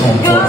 sans toi?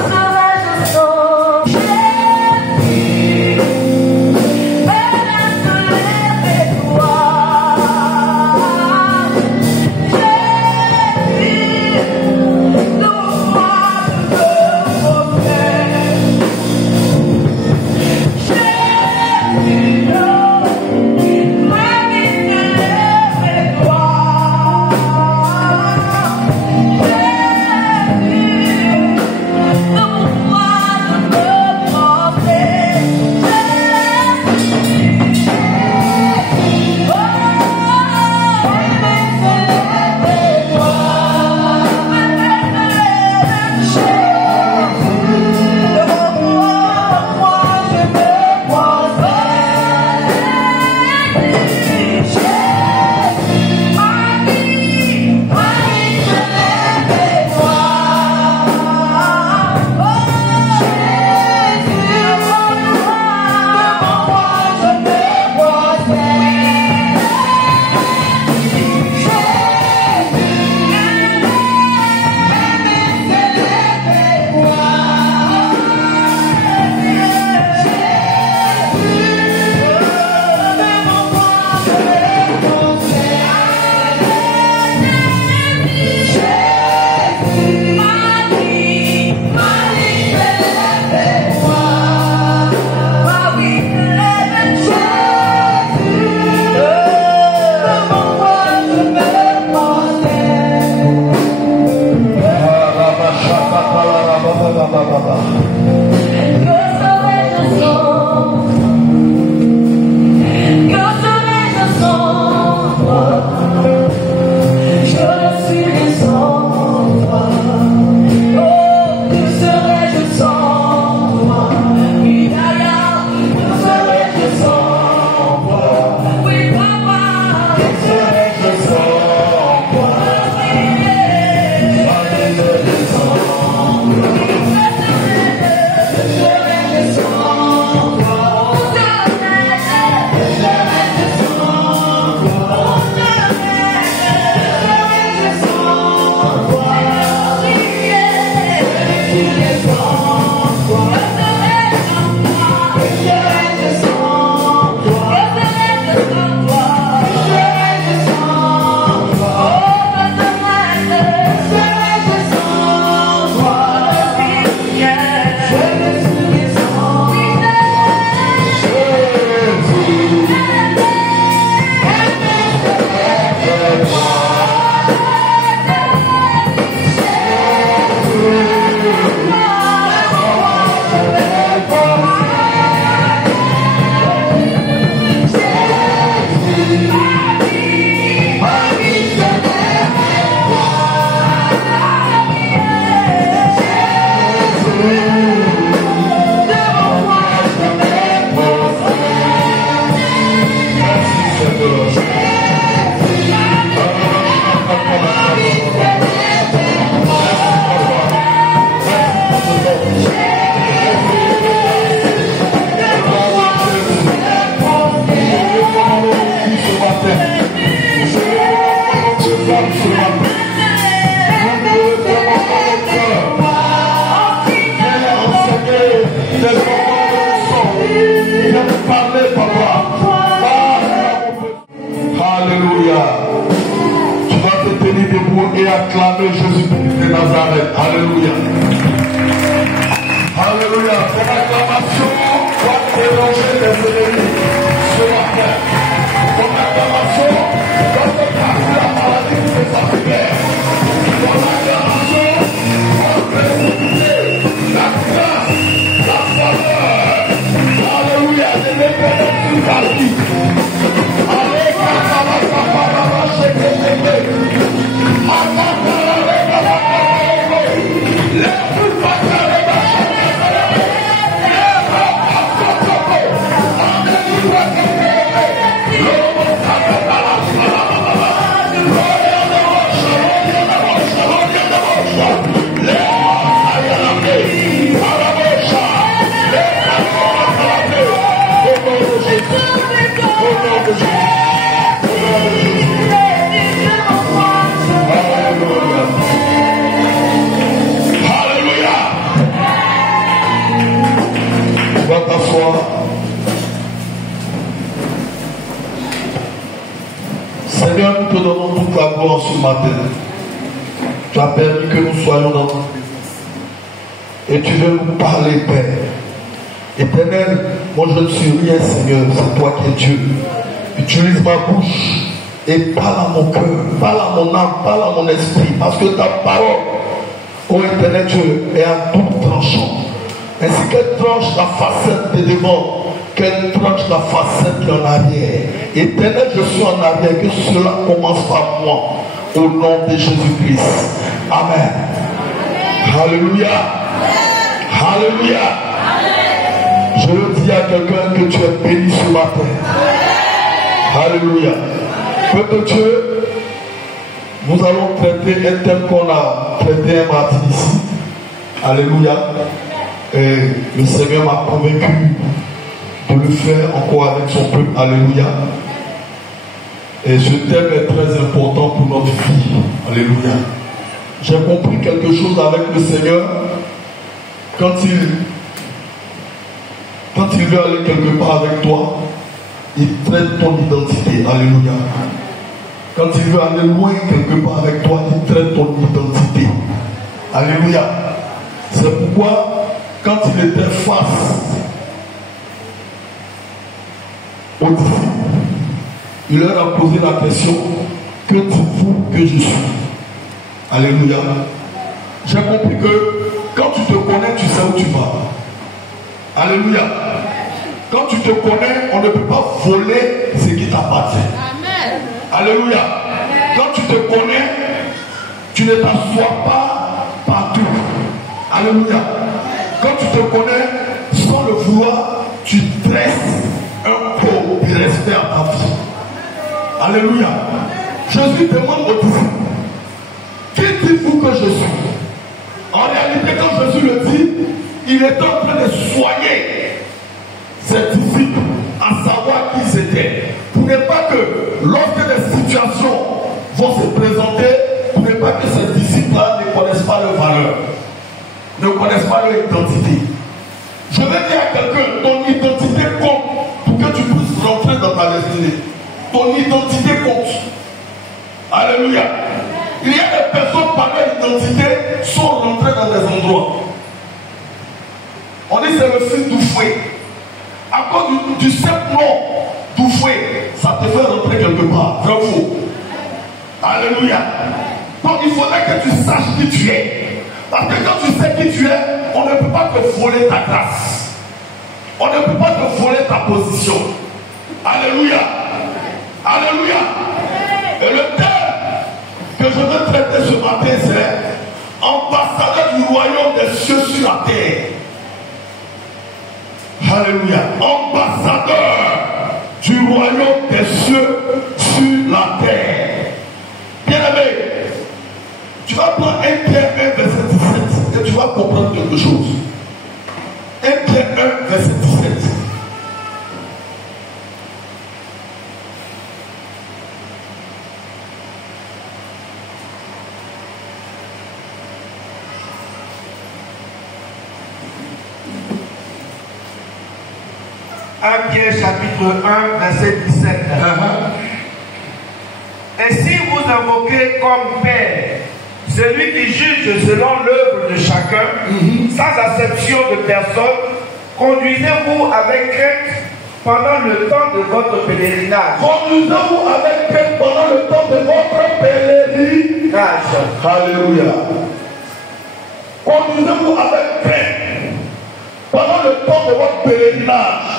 Et acclamer Jésus-Christ de Nazareth. Alléluia. Alléluia. Ton acclamation va déranger les ennemis ce matin. Ton acclamation va te passer la maladie de tes affaires. Ton acclamation va précipiter la grâce, la faveur. Alléluia. De l'éternel qui t'a dit. Alléluia. gloire ce matin. Tu as permis que nous soyons dans ton maison. Et tu veux nous parler, Père. Éternel, moi je ne suis rien, Seigneur, c'est toi qui es Dieu. Utilise ma bouche et parle à mon cœur, parle à mon âme, parle à mon esprit, parce que ta parole, ô Éternel Dieu, est à double tranchant. Ainsi qu'elle tranche la facette des devant, qu'elle tranche la facette qui est en arrière. Éternel, je suis en arrière, que cela commence par moi, au nom de Jésus-Christ. Amen. Alléluia. Alléluia. Je veux dire à quelqu'un que tu es béni ce matin. Alléluia. Peuple de Dieu, nous allons traiter un thème qu'on a traité un mardi ici. Alléluia. Et le Seigneur m'a convaincu de le faire encore avec son peuple. Alléluia. Et ce thème est très important pour notre vie. Alléluia. J'ai compris quelque chose avec le Seigneur quand il veut aller quelque part avec toi, il traite ton identité. Alléluia. Quand il veut aller loin quelque part avec toi, il traite ton identité. Alléluia. C'est pourquoi, quand il était face aux disciples, il leur a posé la question: que dites-vous que je suis? Alléluia. J'ai compris que quand tu te connais, tu sais où tu vas. Alléluia. Quand tu te connais, on ne peut pas voler ce qui t'appartient. Amen. Alléluia. Amen. Quand tu te connais, tu ne t'assois pas partout. Alléluia. Quand tu te connais, sans le vouloir, tu dresses un pot de respect à ta vie. Alléluia. Jésus demande aux disciples: qui dites-vous que je suis? En réalité, quand Jésus le dit, il est en train de soigner ses disciples à savoir qui ils étaient. Pour ne pas que, lorsque des situations vont se présenter, pour ne pas que ces disciples-là ne connaissent pas leur valeur, ne connaissent pas leur identité. Je vais dire à quelqu'un: ton identité compte pour que tu puisses rentrer dans ta destinée. Ton identité compte. Alléluia. Il y a des personnes par leur identité sont rentrées dans des endroits. On dit c'est le fils d'Oufoué. À cause du simple nom d'Oufoué, ça te fait rentrer quelque part. Vrai ou faux? Alléluia. Donc il faudrait que tu saches qui tu es. Parce que quand tu sais qui tu es, on ne peut pas te voler ta grâce. On ne peut pas te voler ta position. Alléluia. Alléluia. Et le thème que je veux traiter ce matin, c'est ambassadeur du royaume des cieux sur la terre. Alléluia. Ambassadeur du royaume des cieux sur la terre. Bien-aimé, tu vas prendre 1 Pierre 1 verset 17 et tu vas comprendre quelque chose. 1 Pierre 1 verset 17. Pierre chapitre 1 verset 17. Et si vous invoquez comme Père celui qui juge selon l'œuvre de chacun, sans acception de personne, conduisez-vous avec crainte pendant le temps de votre pèlerinage. Conduisez-vous avec crainte pendant le temps de votre pèlerinage. Alléluia. Conduisez-vous avec crainte pendant le temps de votre pèlerinage.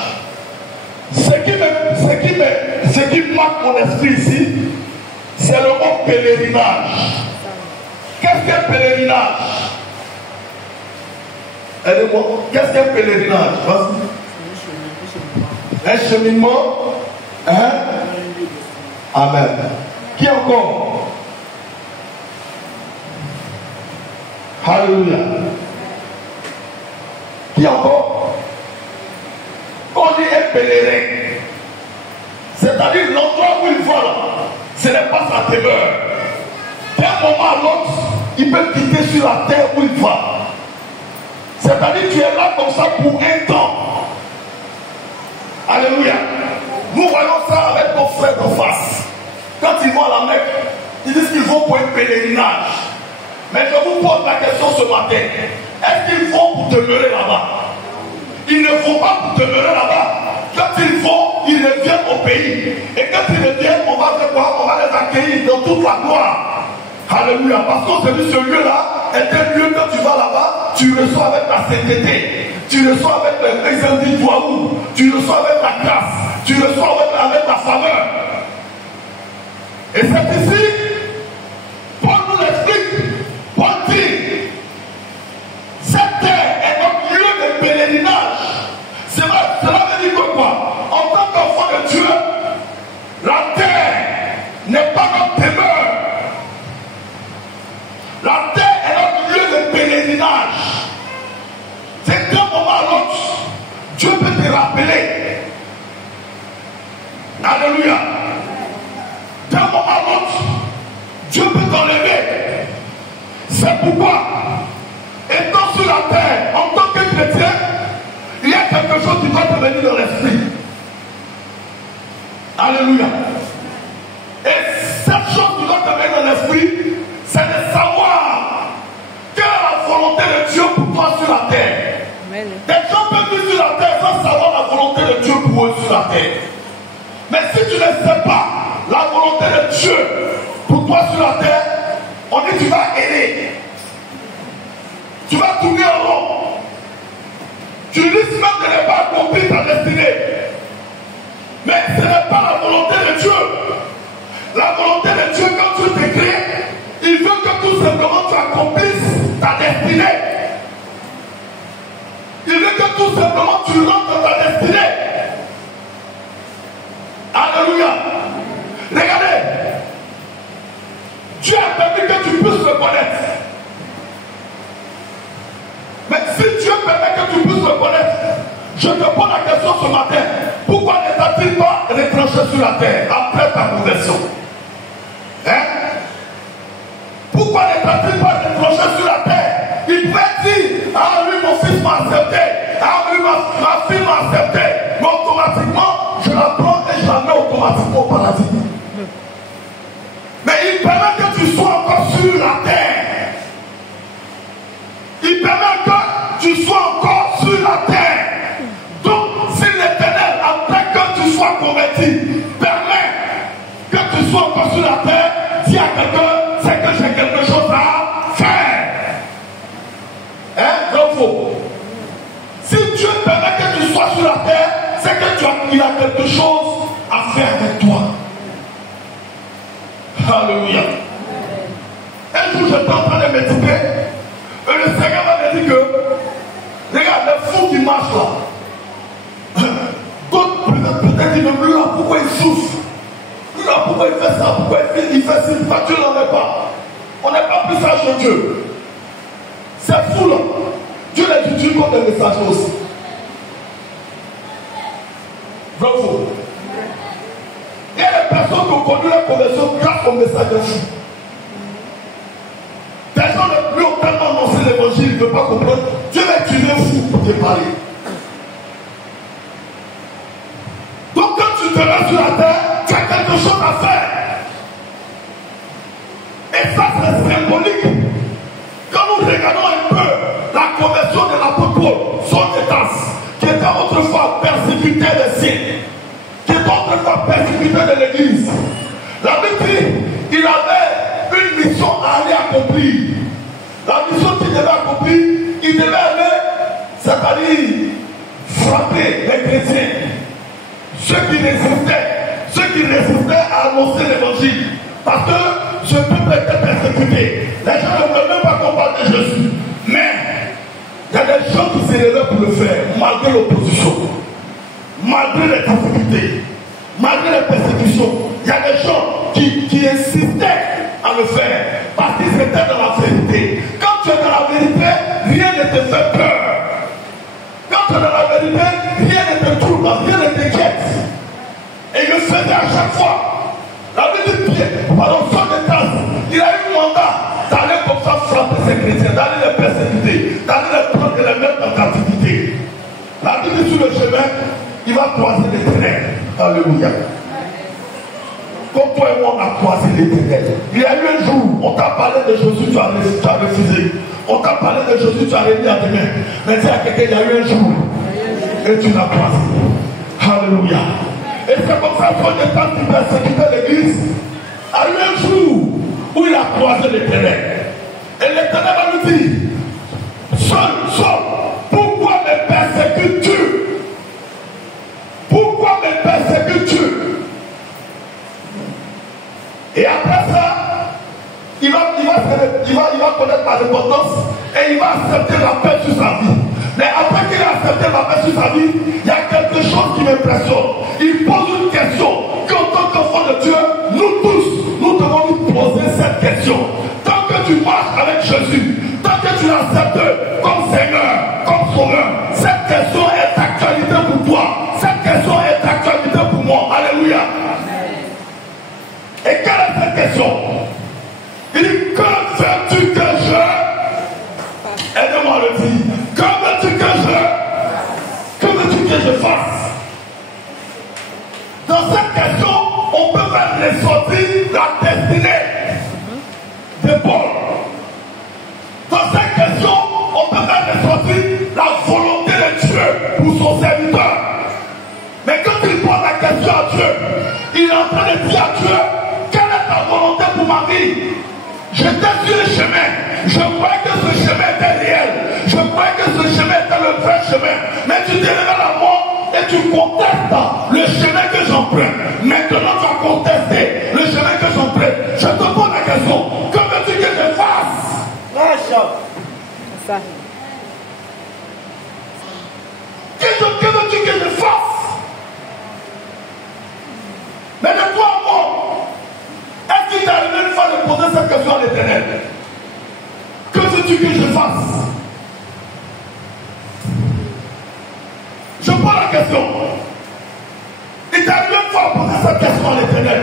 Ce qui marque mon esprit ici, c'est le mot pèlerinage. Qu'est-ce qu'un pèlerinage? Aidez-moi. Qu'est-ce qu'un pèlerinage? Un cheminement. Hein? Amen. Qui encore? Alléluia. Qui encore? Quand on dit un pèlerin, c'est-à-dire l'endroit où il va là, ce n'est pas sa demeure. D'un moment à l'autre, il peut quitter sur la terre où il va. C'est-à-dire que tu es là comme ça pour un temps. Alléluia. Nous voyons ça avec nos frères de face. Quand ils vont à la Mecque, Ils disent qu'ils vont pour un pèlerinage. Mais je vous pose la question ce matin. Est-ce qu'ils vont pour demeurer là-bas? Ils ne vont pas pour demeurer là-bas. Quand ils vont, ils reviennent au pays. Et quand ils reviennent, on va faire quoi? On va les accueillir dans toute la gloire. Alléluia. Parce qu'on se dit ce lieu-là est un lieu, quand tu vas là-bas, tu reçois avec la sainteté. Tu reçois avec l'exemple du Waouh. Tu reçois avec la grâce. Tu reçois avec la faveur. Et c'est ici, Paul nous l'explique. Paul dit, cette terre est notre lieu de pèlerinage. Cela veut dire quoi? En tant qu'enfant de Dieu, la terre n'est pas notre demeure. La terre est notre lieu de pèlerinage. C'est d'un moment à l'autre, Dieu peut te rappeler. Alléluia. D'un moment à l'autre, Dieu peut t'enlever. C'est pourquoi, étant sur la terre, en tant que chrétien, il y a quelque chose qui doit te venir dans l'esprit. Alléluia. Et cette chose qui doit te venir dans l'esprit, c'est de savoir quelle est la volonté de Dieu pour toi sur la terre. Amen. Des gens peuvent vivre sur la terre sans savoir la volonté de Dieu pour eux sur la terre. Mais si tu ne sais pas la volonté de Dieu pour toi sur la terre, on dit tu vas errer. Tu vas tourner en rond. Tu risques même de ne pas accomplir ta destinée. Mais ce n'est pas la volonté de Dieu. La volonté de Dieu, quand Dieu t'écrit, il veut que tout simplement tu accomplisses ta destinée. Il veut que tout simplement tu rentres dans ta destinée. Alléluia. Regardez. Dieu a permis que tu puisses le connaître. Mais si Dieu permet que tu puisses le connaître, je te pose la question ce matin. Pourquoi ne t'a-t-il pas retranché sur la terre après ta conversion? Hein? Pourquoi ne t'a-t-il pas retranché sur la terre? Il peut dire, ah lui mon fils m'a accepté, ah lui ma fille m'a accepté, mais automatiquement, je la prends et je la mets automatiquement au paradis. Mais il permet que tu sois encore sur la terre. Il permet que tu sois encore sur la terre. Donc, si l'Éternel, après que tu sois converti, permet que tu sois encore sur la terre, dis à quelqu'un, c'est que j'ai quelque chose à faire. Hein, non faux. Si Dieu permet que tu sois sur la terre, c'est que qu'il a quelque chose à faire avec toi. Alléluia. Un jour, j'étais en train de méditer, et le Seigneur m'avait dit que, regarde, le fou qui marche là, d'autres peut-être ils ne plus là, pourquoi il souffre? Lui là, pourquoi il fait ça? Pourquoi il fait ci? Pourquoi Dieu n'en est pas? On n'est pas plus sage que Dieu. C'est fou là. Dieu les utilise comme des messagers aussi. Vrai ou faux? Il y a des personnes qui ont connu la conversion grâce au message de fou. Des gens ne plus ont tellement annoncé l'évangile, ils ne veulent pas comprendre. Dieu va utiliser un fou pour te parler. Donc quand tu te mets sur la terre, tu as quelque chose à faire. Et ça c'est symbolique. Quand nous regardons un peu la conversion de l'apôtre Paul, son état, qui était autrefois persécuté des siens, qui était autrefois persécuté de l'église, la Bible dit il avait une mission à aller accomplir. La mission qu'il devait accomplir, il devait aller, c'est-à-dire frapper les chrétiens, ceux qui résistaient à annoncer l'évangile. Parce que ce peuple était persécuté. Les gens ne veulent même pas qu'on parle de Jésus. Mais il y a des gens qui s'élevaient pour le faire, malgré l'opposition, malgré les difficultés, malgré les persécutions. Il y a des gens qui insistaient à le faire parce qu'ils étaient dans la vérité. Quand tu es dans la vérité, rien ne te fait peur. Quand tu es dans la vérité, rien ne te trouble, rien ne t'inquiète. Et il le faisait à chaque fois. La Bible dit, pendant son état, il a eu un mandat d'aller comme ça frapper ses chrétiens, d'aller les persécuter, d'aller les prendre et les mettre en captivité. La Bible dit sur le chemin, il va croiser les ténèbres. Alléluia. Comme comme toi et moi, on a croisé l'Éternel. Il y a eu un jour, on t'a parlé de Jésus, tu as refusé. On t'a parlé de Jésus, tu as remis à tes mains. Mais dis à quelqu'un, il y a eu un jour, et tu l'as croisé. Alléluia. Et c'est comme ça que le temps qui persécutait l'église, a eu un jour où il a croisé l'Éternel. Et l'Éternel va nous dire, Saul, pourquoi me persécutes-tu? Pourquoi me persécutes-tu? Et après ça, il va connaître ma repentance et il va accepter la paix sur sa vie. Mais après qu'il a accepté la paix sur sa vie, il y a quelque chose qui m'impressionne. Il pose une question qu'en tant qu'enfant de Dieu, nous tous, nous devons nous poser cette question. Tant que tu marches avec Jésus, tant que tu l'acceptes comme Seigneur, comme Sauveur, cette question est d'actualité pour toi. Cette question est d'actualité pour moi. Alléluia. Et quelle est cette question? Il dit, que veux-tu que je... Aidez-moi à le dire. Que veux-tu que je fasse? Dans cette question, on peut faire ressortir la destinée de Paul. Dans cette question, on peut faire ressortir la volonté de Dieu pour son serviteur. Mais quand il pose la question à Dieu, il est en train de dire à Dieu, quelle est ta volonté pour ma vie? J'étais sur le chemin. Je croyais que ce chemin était réel. Je croyais que ce chemin était le vrai chemin. Mais tu te révèles à moi et tu contestes le chemin que j'emprunte. Maintenant, tu vas contester le chemin que j'emprunte. Je te pose la question. Que veux-tu que je fasse? Que veux-tu que je fasse? Mais de toi à moi, est-ce qu'il t'est arrivé une fois de poser cette question à l'Éternel? Que veux-tu que je fasse? Je pose la question. Il t'est arrivé une fois de poser cette question à l'Éternel.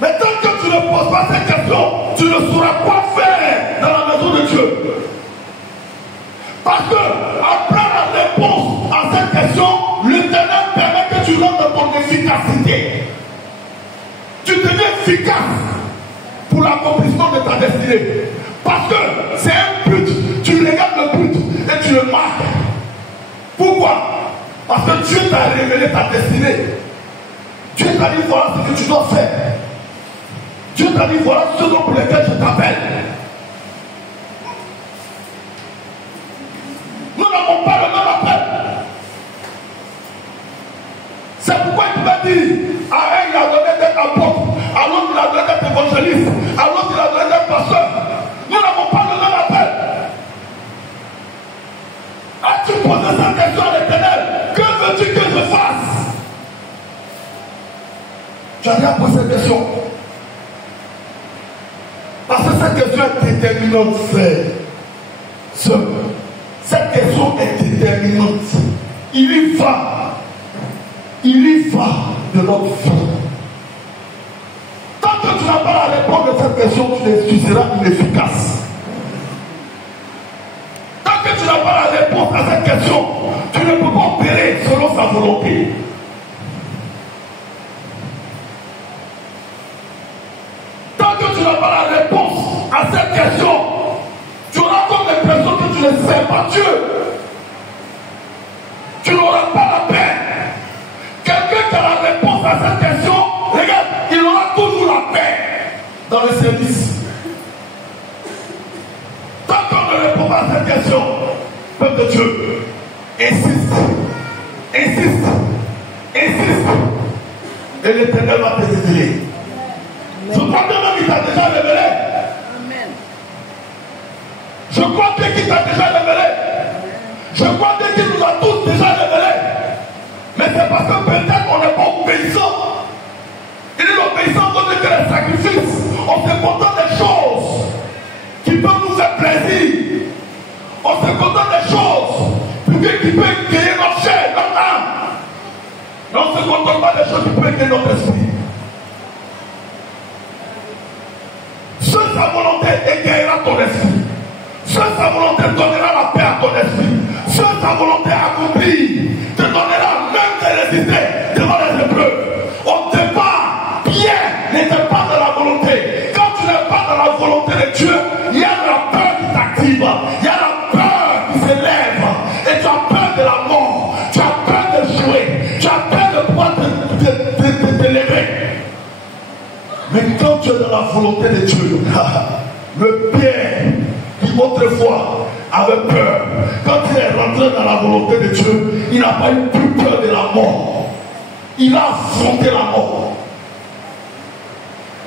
Mais tant que tu ne poses pas cette question, tu ne sauras quoi faire dans la maison de Dieu. Parce que après la réponse à cette question, l'Éternel permet que tu rentres dans ton efficacité. Tu deviens efficace pour l'accomplissement de ta destinée. Parce que c'est un but. Tu regardes le but et tu le marques. Pourquoi? Parce que Dieu t'a révélé ta destinée. Dieu t'a dit voilà ce que tu dois faire. Dieu t'a dit voilà ce pour lequel je t'appelle. Nous n'avons pas le même appel. C'est pourquoi il m'a dit à un il a donné d'être apôtre, à l'autre il a donné d'être évangéliste, à l'autre il a donné d'être pasteur. Nous n'avons pas le même appel. As-tu posé cette question à l'Éternel? Que veux-tu que je fasse? Tu as rien posé cette question. Parce que cette question est déterminante, frère. Cette question est déterminante. Il y va de notre vie. Tant que tu n'as pas la réponse de cette question, tu seras inefficace. Tant que tu n'as pas la réponse à cette question, tu ne peux pas opérer selon sa volonté. Tant que tu n'as pas la réponse à cette question, tu auras comme l'impression que tu ne sais pas Dieu. Tu n'auras pas la paix. Quelqu'un qui a la réponse à cette question, regarde, il aura toujours la paix dans le service. Tant qu'on ne répond pas à cette question, peuple de Dieu, insiste. Et l'Éternel va te révéler. Je crois que même il t'a déjà révélé. Amen. Je crois que qu'il t'a déjà révélé. Je crois que qu'il nous a tous déjà révélé. Mais c'est parce que peut-être on n'est pas obéissant. Il est l'obéissant qu'on dit que les sacrifices. On se contente des choses qui peuvent nous faire plaisir. On se contente des choses qui peuvent égayer notre chair, notre âme. Mais on ne se contente pas des choses qui peuvent égayer notre esprit. Seule sa volonté égayera ton esprit. Seule sa volonté donnera la paix à ton esprit. Seule sa volonté accomplie te donnera même de résister devant les épreuves. Au départ, Pierre la volonté de Dieu. Le Pierre, qui autrefois avait peur, quand il est rentré dans la volonté de Dieu, il n'a pas eu plus peur de la mort. Il a affronté la mort.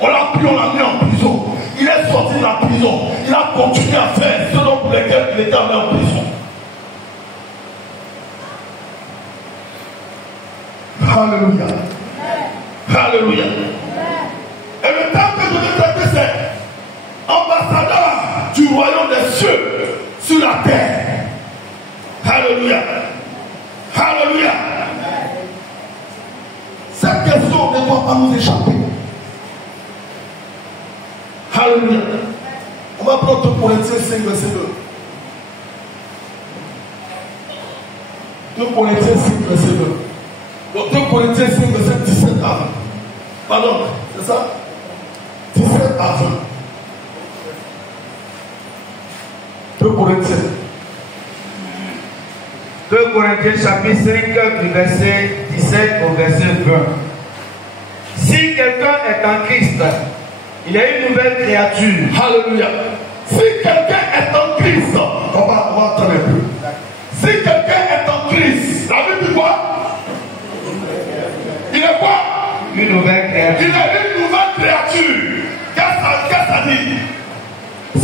On l'a pris, on l'a mis en prison. Il est sorti de la prison. Il a continué à faire ce pour lequel il était en prison. Alléluia. Alléluia. Et le temps que je vais traiter, c'est ambassadeur du royaume des cieux sur la terre. Alléluia. Alléluia. Cette question ne doit pas nous échapper. Alléluia. On va prendre 2 Corinthiens 5, verset 2. 2 Corinthiens 5, verset 2. Donc 2 Corinthiens 5, verset 17 à 20. Pardon, c'est ça? 17 à 20. 2 Corinthiens. 2 Corinthiens chapitre 5 du verset 17 au verset 20. Si quelqu'un est en Christ, il est une nouvelle créature. Alléluia. Si quelqu'un est en Christ, on va attendre un peu. Si quelqu'un est en Christ, la Bible dit quoi? Il est quoi? Une nouvelle créature. Il est une nouvelle créature. Qu'est-ce que ça dit?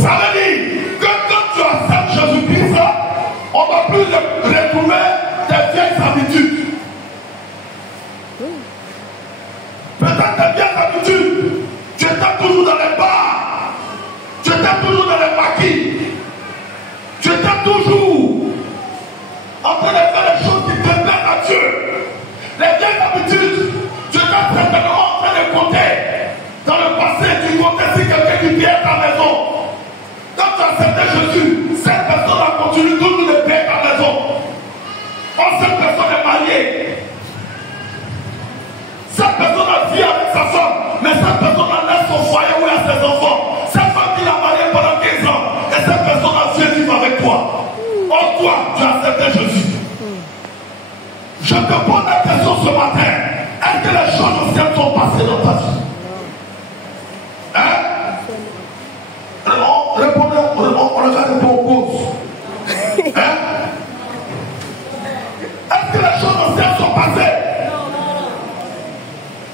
Ça veut dire que quand tu acceptes Jésus-Christ, on ne va plus retrouver tes vieilles habitudes. Peut-être tes vieilles habitudes. Tu étais toujours dans les bars. Tu étais toujours dans les maquis. Tu étais toujours en train de faire les choses qui te plaisent à Dieu. Les vieilles habitudes, tu étais certainement en train de compter. Dans le passé, tu comptais si quelqu'un qui vient à ta maison. Quand tu as accepté Jésus, cette personne a continué toujours de payer ta maison. Quand cette personne est mariée, cette personne a vécu avec sa femme, mais cette personne a laissé son foyer où il y a ses enfants. Cette femme qui l'a mariée pendant 15 ans, et cette personne a fait vivre avec toi. Or, toi, tu as accepté Jésus. Je te pose la question ce matin. Est-ce que les choses anciennes sont passées dans ta vie? Hein? Répondez, on regarde pas aux causes. Hein? Est-ce que les choses anciennes sont passées?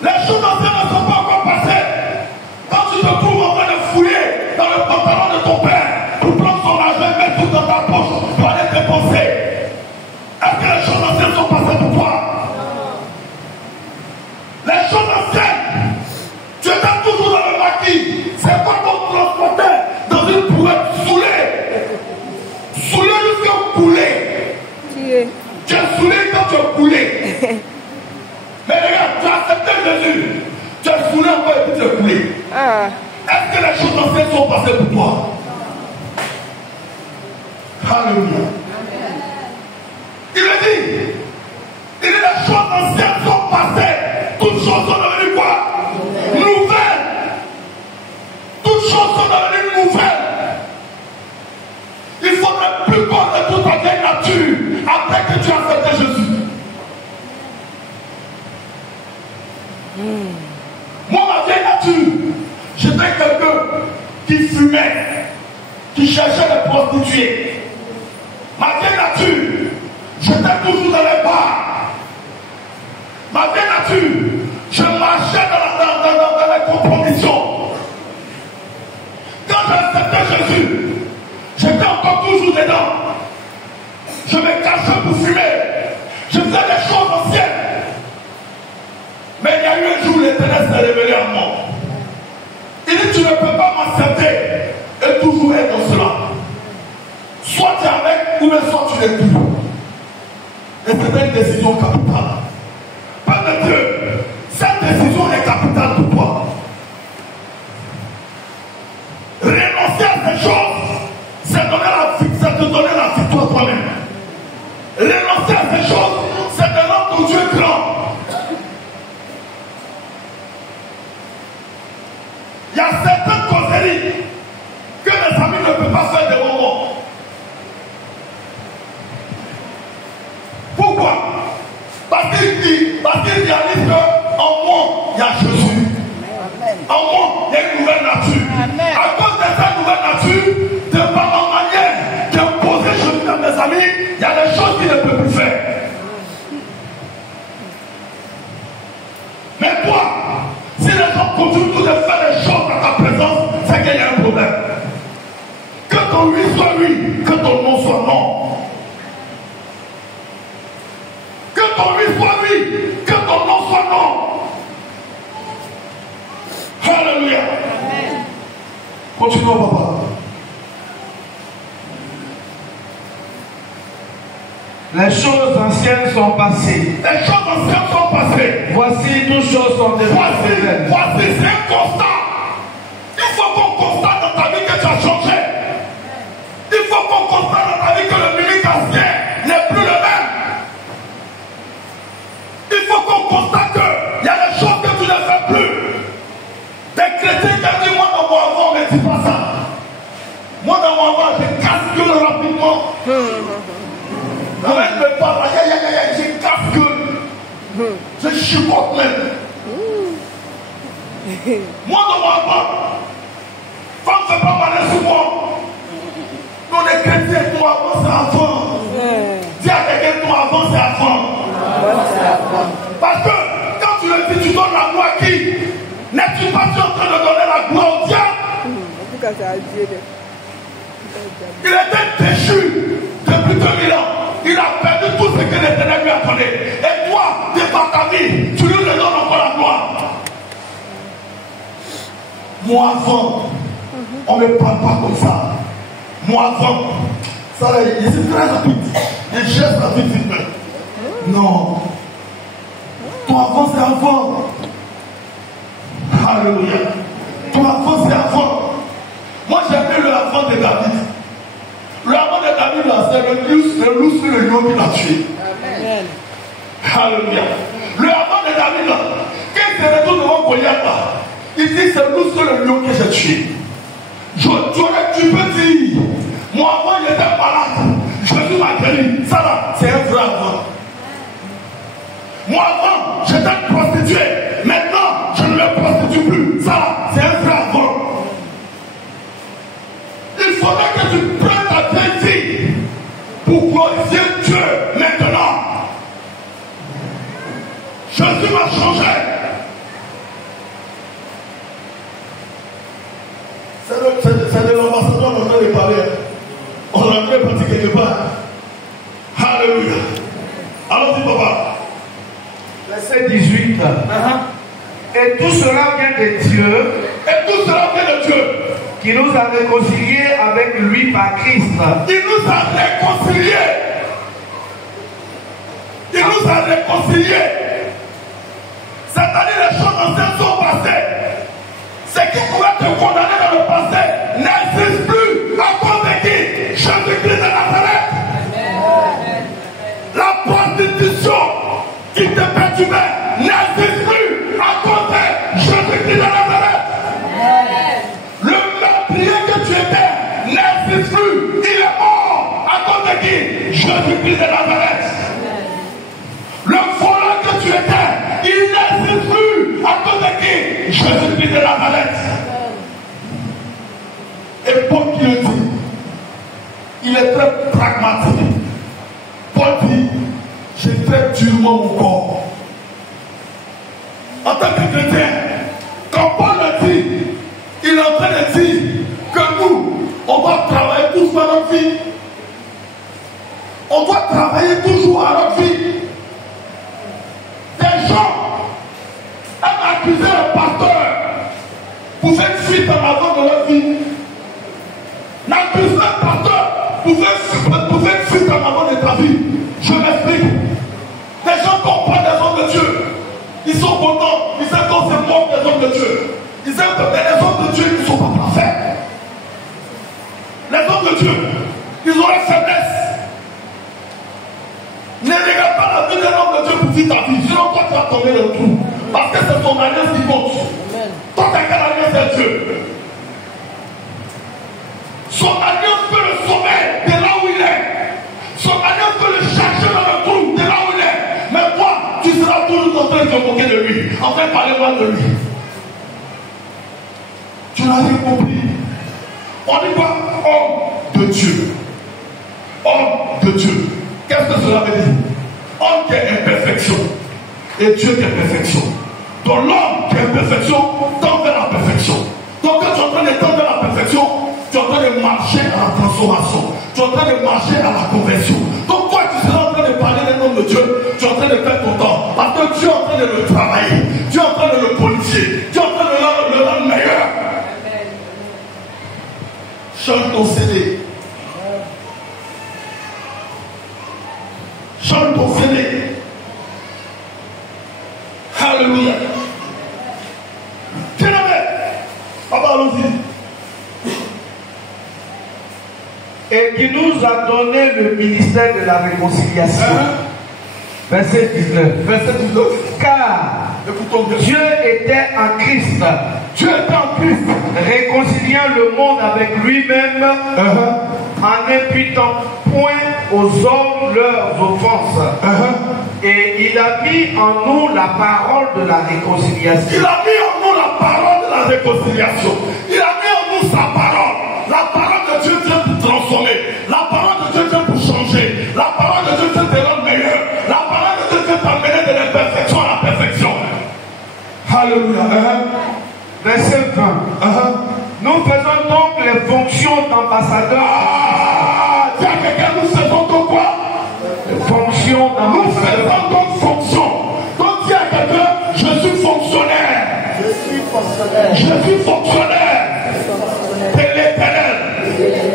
Les choses anciennes ne sont pas encore passées. Quand tu te trouves en train de fouiller dans le pantalon de ton père pour prendre son argent et mettre tout dans ta poche pour aller dépenser, est-ce que les choses anciennes sont passées pour toi? Les choses anciennes, tu étais toujours dans le maquis. C'est quoi qu'on transportait dans une brouette saoulée? Saoulée jusqu'à couler. Tu es saoulé quand tu es coulé. Mais regarde, tu as accepté Jésus. Tu es saoulé encore et puis tu es coulé. Est-ce que les choses anciennes sont passées pour toi? Alléluia. Il le dit. Il dit les choses anciennes sont passées. Toutes choses sont devenues quoi? Nouvelles. Toutes choses sont devenues nouvelles. Il ne faudrait plus qu'on retourne ta vieille nature après que tu as accepté Jésus. Moi, ma vieille nature, j'étais quelqu'un qui fumait, qui cherchait les prostituées. Ma vieille nature, j'étais toujours dans les bars. Ma vieille nature, je marchais dans les compromissions. Quand j'ai accepté Jésus, j'étais encore toujours dedans. Je me cachais pour fumer. Je faisais des choses anciennes. Mais il y a eu un jour, l'Éternel s'est révélé à moi. Il dit, tu ne peux pas m'accepter et toujours être dans cela. Soit tu es avec, ou bien soit tu n'es plus. Et c'est une décision capitale. Père de Dieu, cette décision est capitale pour toi. Renoncer à ces choses, c'est te donner la victoire toi-même. Renoncer à ces choses, c'est de rendre ton Dieu grand. Il y a certaines causeries que les amis ne peuvent pas faire des moments. Pourquoi? Parce qu'il réalise qu'en moi, il y a Jésus. En moi, il y a une nouvelle de par ma manière d'imposer je à mes amis, il y a des choses qu'il ne peut plus faire. Mais toi, si les gens continuent de faire des choses dans ta présence, c'est qu'il y a un problème. Que ton oui soit oui, que ton non soit non. Que ton oui soit oui, que ton non soit non. Alléluia. Continuons, papa. Les choses anciennes sont passées. Les choses anciennes sont passées. Voici, toutes choses sont devenues. Voici, c'est un constat. Il faut qu'on constate dans ta vie que tu as changé. Il faut qu'on constate dans ta vie que le ministre ancien n'est plus le même. Il faut qu'on constate qu'il y a des choses que tu ne fais plus. Des chrétiens qui disent, moi dans mon avant, mais dis pas ça. Moi dans mon avant, je casse-gueule rapidement. Non mais je me parle, je casse-gueule. Je chicote même. Moi dans mon avant, femme ne fait pas parler sur moi. Nous les chrétiens, ton avant c'est avant. Dis à quelqu'un, ton avant c'est avant. Parce que quand tu le dis, tu donnes la gloire à qui? N'es-tu pas en train de donner la gloire au diable? Il était déchu depuis 2000 ans. Il a perdu tout ce que l'Éternel lui a donné. Et toi, devant ta vie, tu lui donnes encore la gloire. Moi avant, on ne me parle pas comme ça. Moi avant, ça c'est très rapide. Et je geste la vie vite. Non. Ton avant c'est avant. Alléluia. Ton avant c'est avant. Moi j'ai appelé le avant de David. Le avant de David là, c'est le loup sur le lion qui l'a tué. Amen. Alléluia. Le avant de David là, quand il se retourne devant Goliath là, il dit c'est le loup sur le lion que j'ai tué. Tu peux dire, moi avant j'étais malade, Jésus m'a guéri. Ça là, c'est un vrai avant. Moi avant, j'étais prostitué. Maintenant, je ne me prostitue plus. Ça là, c'est un vrai avant. Il faudrait que tu prennes ta vieille vie pour glorifier Dieu maintenant. Jésus m'a changé. C'est de l'ambassadeur dont on a parlé. On l'a fait pratiquer quelque part. Alléluia. Allons-y, papa. Verset 18. Et tout cela vient de Dieu. Et tout cela vient de Dieu. Qui nous a réconciliés avec lui par Christ. Il nous a réconciliés. Il nous a réconciliés. C'est-à-dire les choses anciennes sont passées. Ce qui pouvait te condamner dans le passé n'existe plus à cause de qui? Jésus-Christ de Nazareth. La prostitution qui te perturbait n'existe plus à cause de Jésus-Christ de Nazareth. Le meurtrier que tu étais n'existe plus. Il est mort à cause de qui? Jésus-Christ de Nazareth. Le voleur que tu étais, il n'existe plus à cause de qui? Jésus-Christ de Nazareth. Et Paul qui le dit, il est très pragmatique. Paul dit, j'ai fait durement mon corps. En tant que chrétien, quand Paul le dit, il est en train de dire que nous, on doit travailler tous à notre vie. On doit travailler toujours à notre vie. Des gens aiment accuser le pasteur pour faire fuite en avant de leur vie. N'accuse le pasteur pour faire fuite en avant de ta vie. Je m'explique. Des gens comprennent des hommes de Dieu. Ils sont contents. Ils savent qu'on se moque des hommes de Dieu. Ils aiment que les hommes de Dieu qui ne sont pas parfaits. Les hommes de Dieu, ils ont la faiblesse. Ne regarde pas la vie d'un homme de Dieu pour vivre ta vie. Sinon, toi, tu vas tomber dans le trou. Parce que c'est ton alliance qui compte. Toi, t'as quelle alliance avec Dieu? Son alliance peut le sauver de là où il est. Son alliance peut le chercher dans le trou de là où il est. Mais toi, tu seras toujours en train de te moquer de lui. En train de parler mal de lui. Tu n'as rien compris. On dit quoi? homme de Dieu. Homme de Dieu. Qu'est-ce que cela veut dire? Homme qui est imperfection. Et Dieu qui est perfection. Donc l'homme qui est imperfection tend vers la perfection. Donc quand tu es en train de tendre vers la perfection, tu es en train de marcher à la transformation. Tu es en train de marcher à la conversion. Donc toi tu seras en train de parler d'un homme de Dieu, tu es en train de faire ton temps. Parce que Dieu est en train de le travailler. Dieu est en train de le polifier. Dieu est en train de le rendre meilleur. Change ton CD. Change ton CD. Alléluia. Tiens la main. Papa, allons-y. Et qui nous a donné le ministère de la réconciliation. Verset 19. Verset 19. Car Dieu était en Christ. Dieu était en Christ. Réconciliant le monde avec lui-même. En n'imputant point aux hommes leurs offenses. Et il a mis en nous la parole de la réconciliation. Il a mis en nous la parole de la réconciliation. Il a mis en nous sa parole. La parole de Dieu vient pour transformer. La parole de Dieu vient pour changer. La parole de Dieu vient te rendre meilleur. La parole de Dieu vient t'amener de l'imperfection à la perfection. Alléluia. Verset 20. Nous faisons donc les fonctions d'ambassadeurs. Dis à quelqu'un, nous faisons donc quoi? Les fonctions Nous d'ambassadeurs. faisons donc fonction. Donc dis à quelqu'un, je suis fonctionnaire. Je suis fonctionnaire de l'Éternel.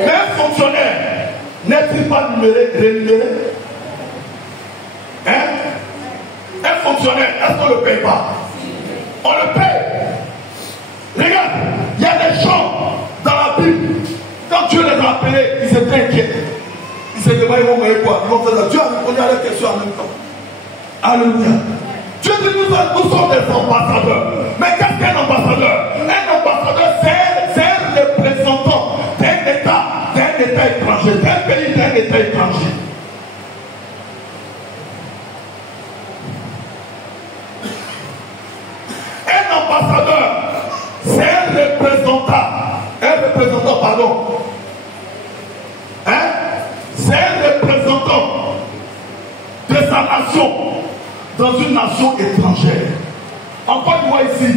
Mais un fonctionnaire n'est-il pas rémunéré? Hein? Un fonctionnaire, est-ce qu'on ne le paye pas? On le paye. Regarde, il y a des gens dans la Bible, quand Dieu les a appelés, ils étaient inquiets. Ils se demandaient, ils vont payer quoi? Ils vont faire ça. Dieu a répondu à la question en même temps. Alléluia. Dieu dit, nous sommes des ambassadeurs. Mais qu'est-ce qu'un ambassadeur? Un ambassadeur, c'est un représentant d'un État étranger, d'un pays, d'un État étranger. Un ambassadeur, c'est un représentant, pardon. Hein? C'est un représentant de sa nation dans une nation étrangère. En Côte d'Ivoire ici,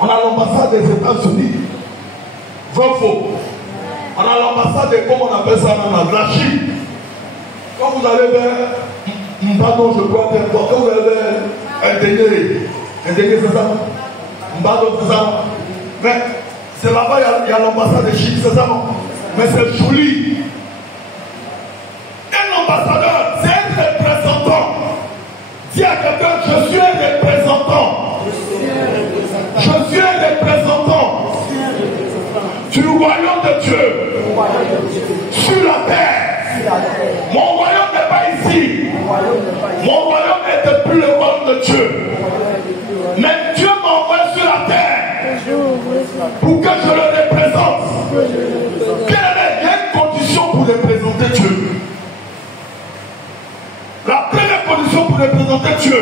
on a l'ambassade des États-Unis. Vrai ou faux? On a l'ambassade de, comment on appelle ça maintenant, de la Chine. Quand vous allez vers, pardon, je crois que quand vous allez vers un dernier, c'est ça? Pardon, c'est ça? Mais c'est là-bas, il y a l'ambassade de Chine, c'est ça? Mais c'est joli. Un ambassadeur, c'est un représentant. Dis à quelqu'un, je suis un représentant. Je suis un représentant du royaume de Dieu sur la terre. Mon royaume n'est pas ici. Mon royaume est depuis le royaume de Dieu. Mais Dieu m'a envoyé sur la terre pour que je le représente. Il y a une condition pour représenter Dieu. La première condition pour représenter Dieu,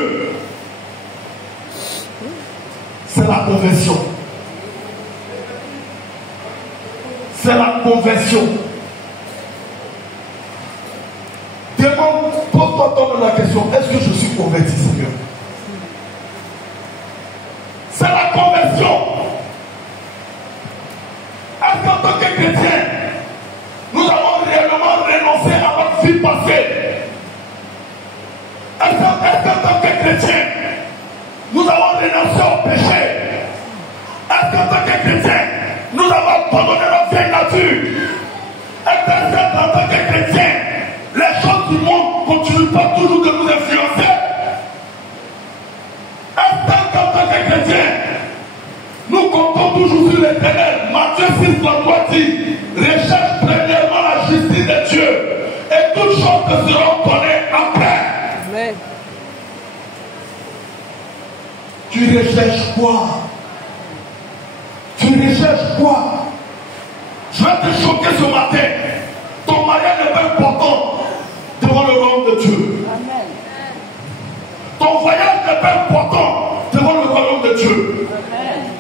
c'est la conversion. C'est la conversion. Demande, pose-toi toi-même la question, est-ce que je suis converti, Seigneur? C'est la conversion. Est-ce qu'en tant que chrétien, nous avons réellement renoncé à notre vie passée? Est-ce qu'en tant que chrétien, nous avons renoncé au péché? Est-ce qu'en tant que chrétien, nous avons abandonné notre vieille nature? Est-ce qu'en tant que chrétien, les choses du monde ne continuent pas toujours de nous influencer? Est-ce qu'en tant que chrétien, nous comptons toujours sur l'Éternel? Matthieu 6:33 dit, recherche premièrement la justice de Dieu et toutes choses te seront données après. Amen. Tu recherches quoi? Tu recherches quoi? Je vais te choquer ce matin. Ton mariage n'est pas important devant le royaume de Dieu. Amen. Ton voyage n'est pas important devant le royaume de Dieu. Amen.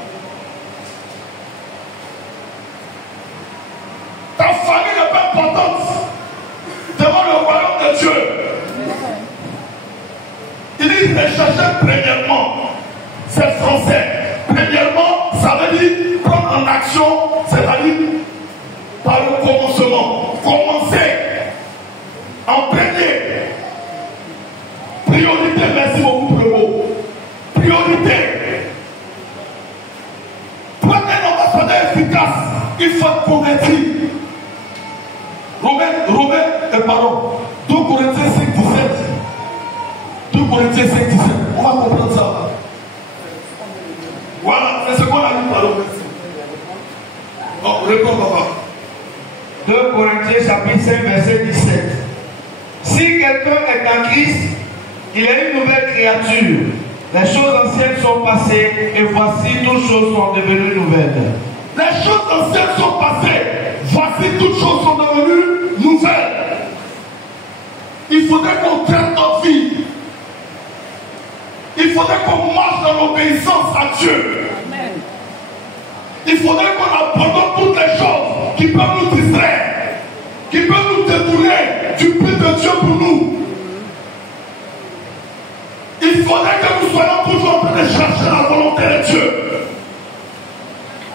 Ta importante devant le royaume de Dieu. Il dit rechercher premièrement. C'est français. Premièrement, ça veut dire prendre en action, c'est-à-dire par le commencement. Commencer en premier. Priorité, merci beaucoup pour le mot. Priorité. Pour être un ambassadeur efficace, il faut être converti. Romains, 2 Corinthiens 5, 17. 2 Corinthiens 5, 17. On va comprendre ça. Voilà, c'est ce qu'on a lu par l'homme. Oh, réponds, papa. 2 Corinthiens chapitre 5, verset 17. Si quelqu'un est en Christ, il est une nouvelle créature. Les choses anciennes sont passées et voici toutes choses sont devenues nouvelles. Les choses anciennes sont passées. Voici toutes choses sont devenues nouvelles. Il faudrait qu'on traite notre vie. Il faudrait qu'on marche dans l'obéissance à Dieu. Amen. Il faudrait qu'on abandonne toutes les choses qui peuvent nous distraire, qui peuvent nous détourner du but de Dieu pour nous. Il faudrait que nous soyons toujours en train de chercher la volonté de Dieu.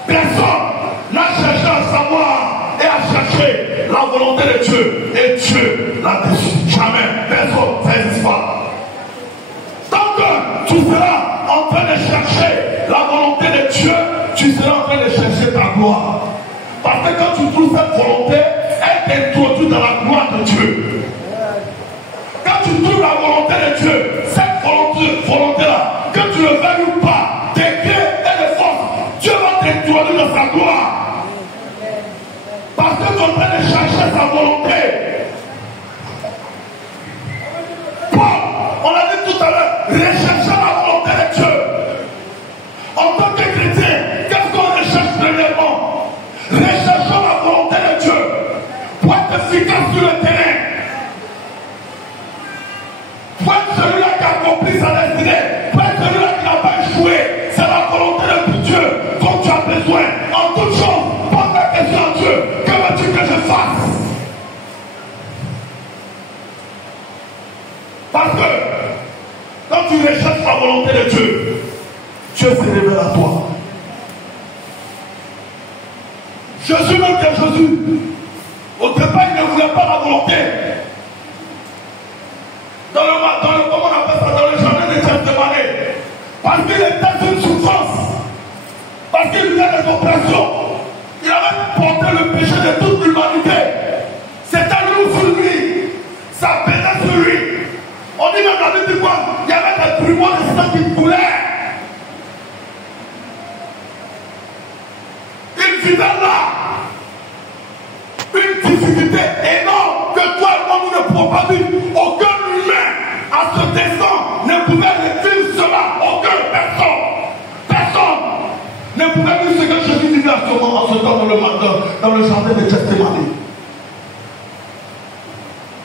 Personne n'a cherché à savoir et à chercher la volonté de Dieu. Et Dieu l'a déçu. Jamais. Personne. Ça n'existe pas. Tant que tu seras en train de chercher la volonté de Dieu, tu seras en train de chercher ta gloire. Parce que quand tu trouves cette volonté, elle t'introduit dans la gloire de Dieu. Quand tu trouves la volonté de Dieu, cette volonté-là, que tu le veuilles ou pas, tes grés et de force, Dieu va t'introduire dans sa gloire. Parce que tu es en train de chercher sa volonté. Paul, on l'a dit tout à l'heure, rechercher la volonté de Dieu. En tant que chrétien, qu'est-ce qu'on recherche premièrement? Recherchons la volonté de Dieu pour être efficace sur le terrain. Pour être celui-là qui accomplit sa destinée, pour être celui-là qui n'a pas échoué, c'est la volonté de Dieu dont tu as besoin. En toute chose, pose la question à Dieu, que veux-tu que je fasse? Parce que quand tu recherches la volonté de Dieu, Dieu se révèle à toi. Jésus, même que Jésus, au départ, il ne voulait pas la volonté. Dans le comment on appelle ça, dans le jardin de Gethsémani, parce qu'il était sous une souffrance, parce qu'il vivait des oppressions, il avait porté le péché de toute l'humanité. C'était lui sur lui, ça peinait sur lui. On dit même la Bible dit quoi? Il y avait des grumeaux de sang qui coulaient. Il vivait là. Une difficulté énorme que toi et moi nous ne pouvons pas vivre. Aucun humain à ce destin ne pouvait vivre cela. Aucune personne. Personne ne pouvait vivre ce que Jésus vivait à ce moment, en ce temps dans le matin, dans le jardin de Gethsémani.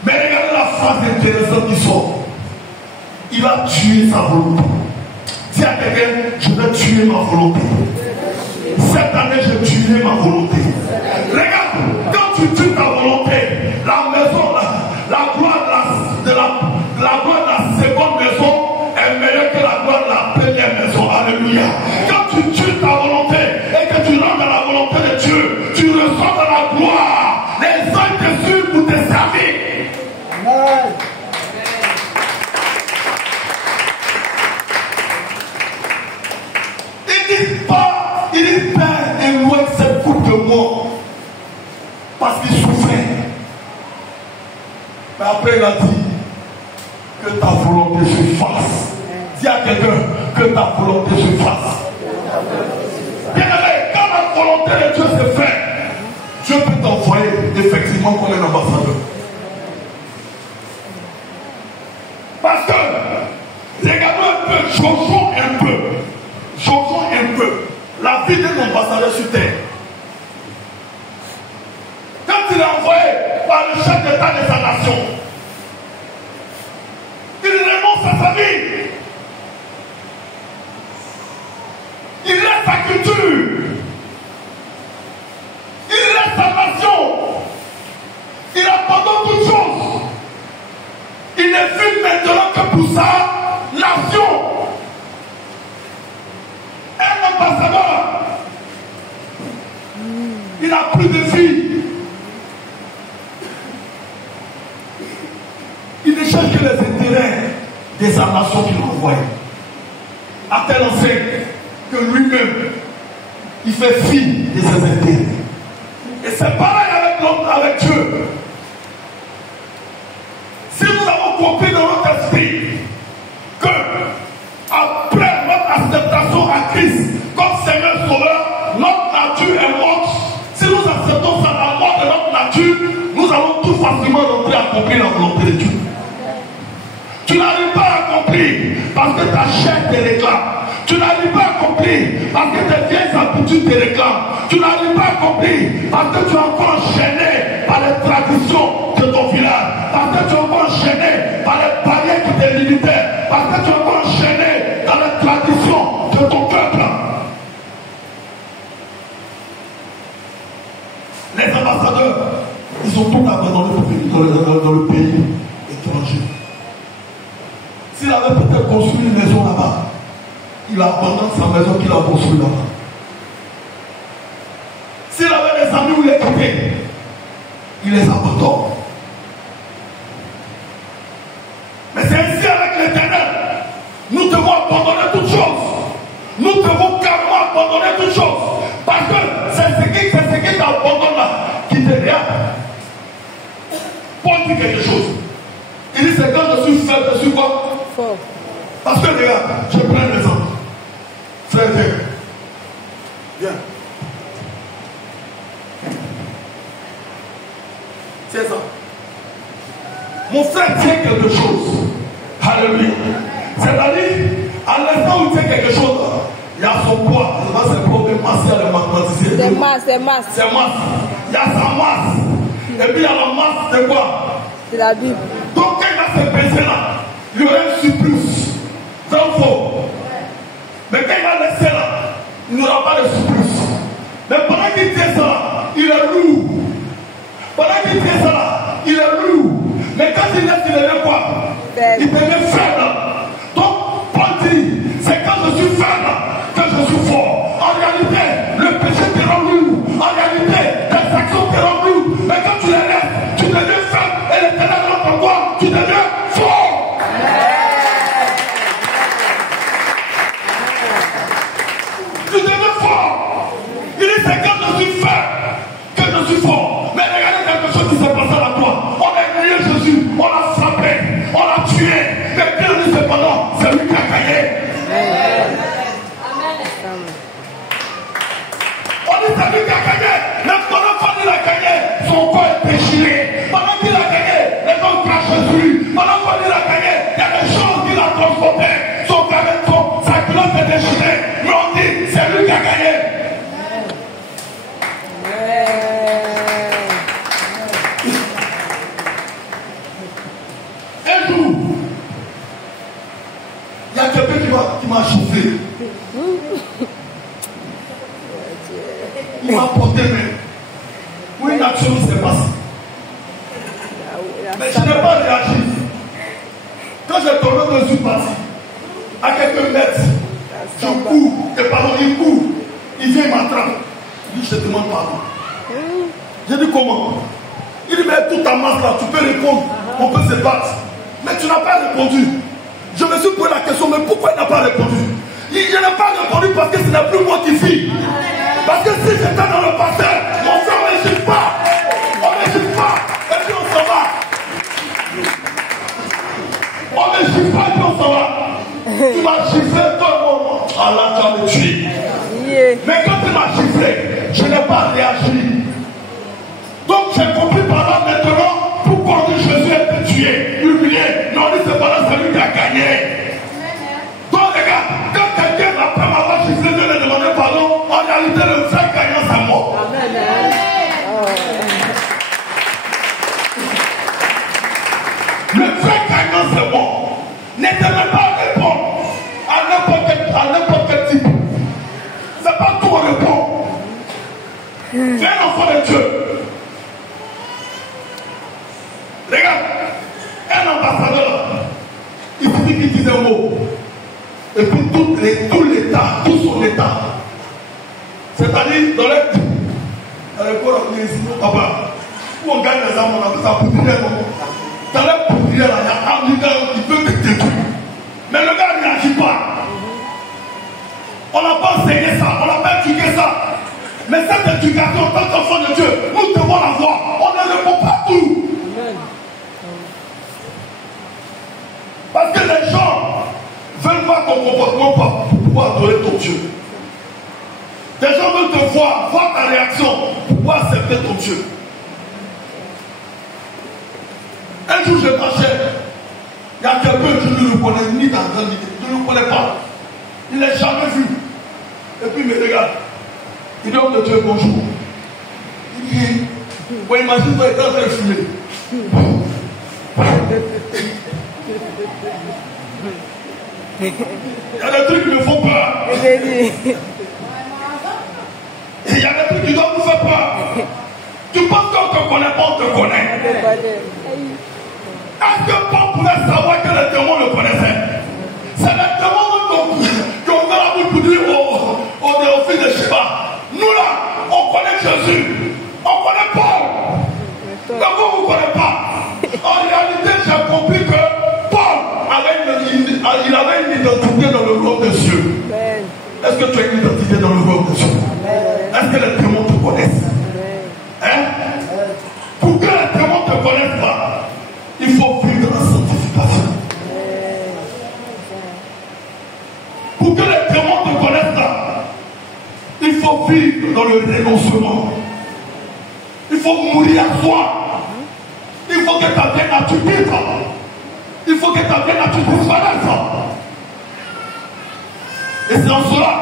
Mais regardez la phrase intéressante qui sort. Il a tué sa volonté. Dis à quelqu'un, je vais tuer ma volonté. Cette année, je tuerai ma volonté. Regarde, quand tu tues ta volonté, la maison, la gloire de la seconde maison est meilleure que la gloire de la première maison. Alléluia. Quand tu tues ta volonté et que tu rentres dans la volonté de Dieu, tu reçois de la gloire. Les anges te suivent pour te servir. Amen. Il dit, Père, éloigne cette coupe de moi. Parce qu'il souffrait. Mais après, il a dit que ta volonté se fasse. Dis à quelqu'un que ta volonté se fasse. Bien aimé, quand la volonté de Dieu se fait, Dieu peut t'envoyer effectivement comme un ambassadeur. Parce que, regardons un peu, changeons un peu. Changeons un peu la vie d'un ambassadeur sur terre. Quand il est envoyé par le chef d'État de sa nation, il renonce à sa vie. Il laisse sa culture. Il laisse sa nation. des nations qu'il envoyait. À telle enseigne que lui-même, il fait fi de ses intérêts. Et c'est pareil avec l'homme, avec Dieu. Si nous avons compris dans notre esprit que après notre acceptation à Christ comme Seigneur Sauveur, notre nature est morte. Si nous acceptons ça, la mort de notre nature, nous allons tout facilement rentrer à accomplir la volonté de Dieu. Tu n'arrives pas à accomplir parce que ta chair te réclame. Tu n'arrives pas à accomplir parce que tes vieilles habitudes te réclament. Tu n'arrives pas à accomplir parce que tu es encore enchaîné par les traditions de ton village. Parce que tu es encore enchaîné par les barrières qui te limitaient. Parce que tu es encore enchaîné dans les traditions de ton peuple. Les ambassadeurs, ils ont tout abandonné pour venir dans le pays étranger. S'il avait peut-être construit une maison là-bas, il abandonne sa maison qu'il a construite là-bas. S'il avait des amis où il est quitté, il les abandonne. Mais c'est ainsi avec l'Éternel. Nous devons abandonner toutes choses. Nous devons carrément abandonner toutes choses. Parce que c'est ce qui t'abandonne là qui te regarde. Paul dit quelque chose. Il dit c'est quand je suis faible, je suis quoi? Fort. Parce que regarde, je prends un exemple. Frère, viens. C'est ça. Mon frère tient quelque chose. Alléluia. C'est-à-dire, à l'instant où il tient quelque chose, il y a son poids. C'est le problème martial, le mathématicien. C'est masse. C'est masse. Il y a sa masse. Et puis il y a la masse de quoi? C'est la Bible. Donc quand il va se baisser là, il y aura un surplus. C'est faux. Mais quand il va laisser là, il n'y aura pas de surplus. Mais pendant qu'il tient ça là, il est lourd. Pendant qu'il tient ça là, il est lourd. Mais quand il laisse, il devient quoi? Il devient faible. Donc, Paul dit, c'est quand je suis faible que je suis fort. En réalité, le péché te rend lourd. En réalité, les actions te rendent lourd. Mais quand tu les laisses, tu deviens faible. Et l'Éternel rentre en toi, tu deviens fort. Tu deviens fort. Il dit, c'est quand je suis faible que je suis fort. Mais regardez quelque chose qui s'est passé à toi. On a grillé Jésus, on l'a frappé, on l'a tué. Mais bien dit cependant, c'est lui qui a gagné. On dit c'est lui qui a gagné. Mais pendant qu'il a gagné, son corps est déchiré. Pendant qu'il a gagné, les gens crachent sur lui. Pendant qu'il a gagné, il y a des choses qu'il a transportées. Son caractère, sa culotte est déchirée. Mais on dit, c'est lui qui a gagné. Un jour, il y a quelqu'un qui m'a chauffé. Il m'a porté main. Où une action s'est passée. Mais je n'ai pas réagi. Quand j'ai tombé, je suis parti. À quelques mètres, je cours. Et pardon, il court. Il vient, il m'attrape. Il dit, je te demande pardon. J'ai dit, comment? Il dit, mais toute ta masse là, tu peux répondre. On peut se battre. Mais tu n'as pas répondu. Je me suis posé la question, mais pourquoi il n'a pas répondu? Je n'ai pas répondu parce que ce n'est plus moi qui vis. Parce que si j'étais dans le passé, mon frère ne me gifle pas. On ne me gifle pas. Et puis on s'en va. On ne me gifle pas et puis on s'en va. Tu m'as giflé, toi, moi. Allah, tu vas me tuer. Mais quand tu m'as giflé, je n'ai pas réagi. Donc j'ai compris par là maintenant pourquoi Jésus a été tué, humilié. Non, c'est pas là, c'est lui qui a gagné. Donc les gars, quand quelqu'un après m'avoir giflé de me demander pardon, en réalité le vrai gagnant c'est moi. Le vrai gagnant c'est moi. N'éternel pas répondre à n'importe quel type. C'est pas tout à répondre. Tu es un enfant de Dieu. Regarde, un ambassadeur, il suffit qu'il dise un mot. Et puis tout l'État, tout son État. C'est-à-dire dans les corps sinon papa, où on gagne les armes, on a fait ça poudrière. Dans les poudrières, il y a un leader qui peut te détruire. Mais cette éducation en tant qu'enfant de Dieu, nous devons l'avoir. On ne répond pas tout. Parce que les gens veulent voir ton comportement pour pouvoir adorer ton Dieu. Les gens veulent te voir ta réaction pour pouvoir accepter ton Dieu. Un jour, je marchais. Il y a quelqu'un qui ne le connaît ni dans l'idée. Je ne le connais pas. Il ne l'a jamais vu. Et puis il me regarde. Il dit, homme de Dieu, bonjour. Il dit, bon, imagine-toi, il est en train de fumer. Il y a des trucs qui me font peur. Il y a des trucs qui doivent nous faire peur. Tu penses qu'on ne te connaît pas, on te connaît. Est-ce que Paul pouvait savoir que les démons le connaissaient? C'est les démons qui ont fait la bouche pour dire au Néophile de Sheba. Nous là, on connaît Jésus. On connaît Paul. Donc vous ne connaissez pas. En réalité, j'ai compris que Paul avait une identité dans le royaume des cieux. Est-ce que tu as une identité dans le royaume des cieux? Est-ce que les démons te connaissent? Hein? Pour que les démons ne te connaissent pas, il faut vivre dans la sanctification. Pour que les démons te connaissent pas, il faut vivre dans le renoncement. Il faut mourir à soi. Il faut que ta vie nature vive. Il faut que ta vie nature disparaisse. Et c'est en cela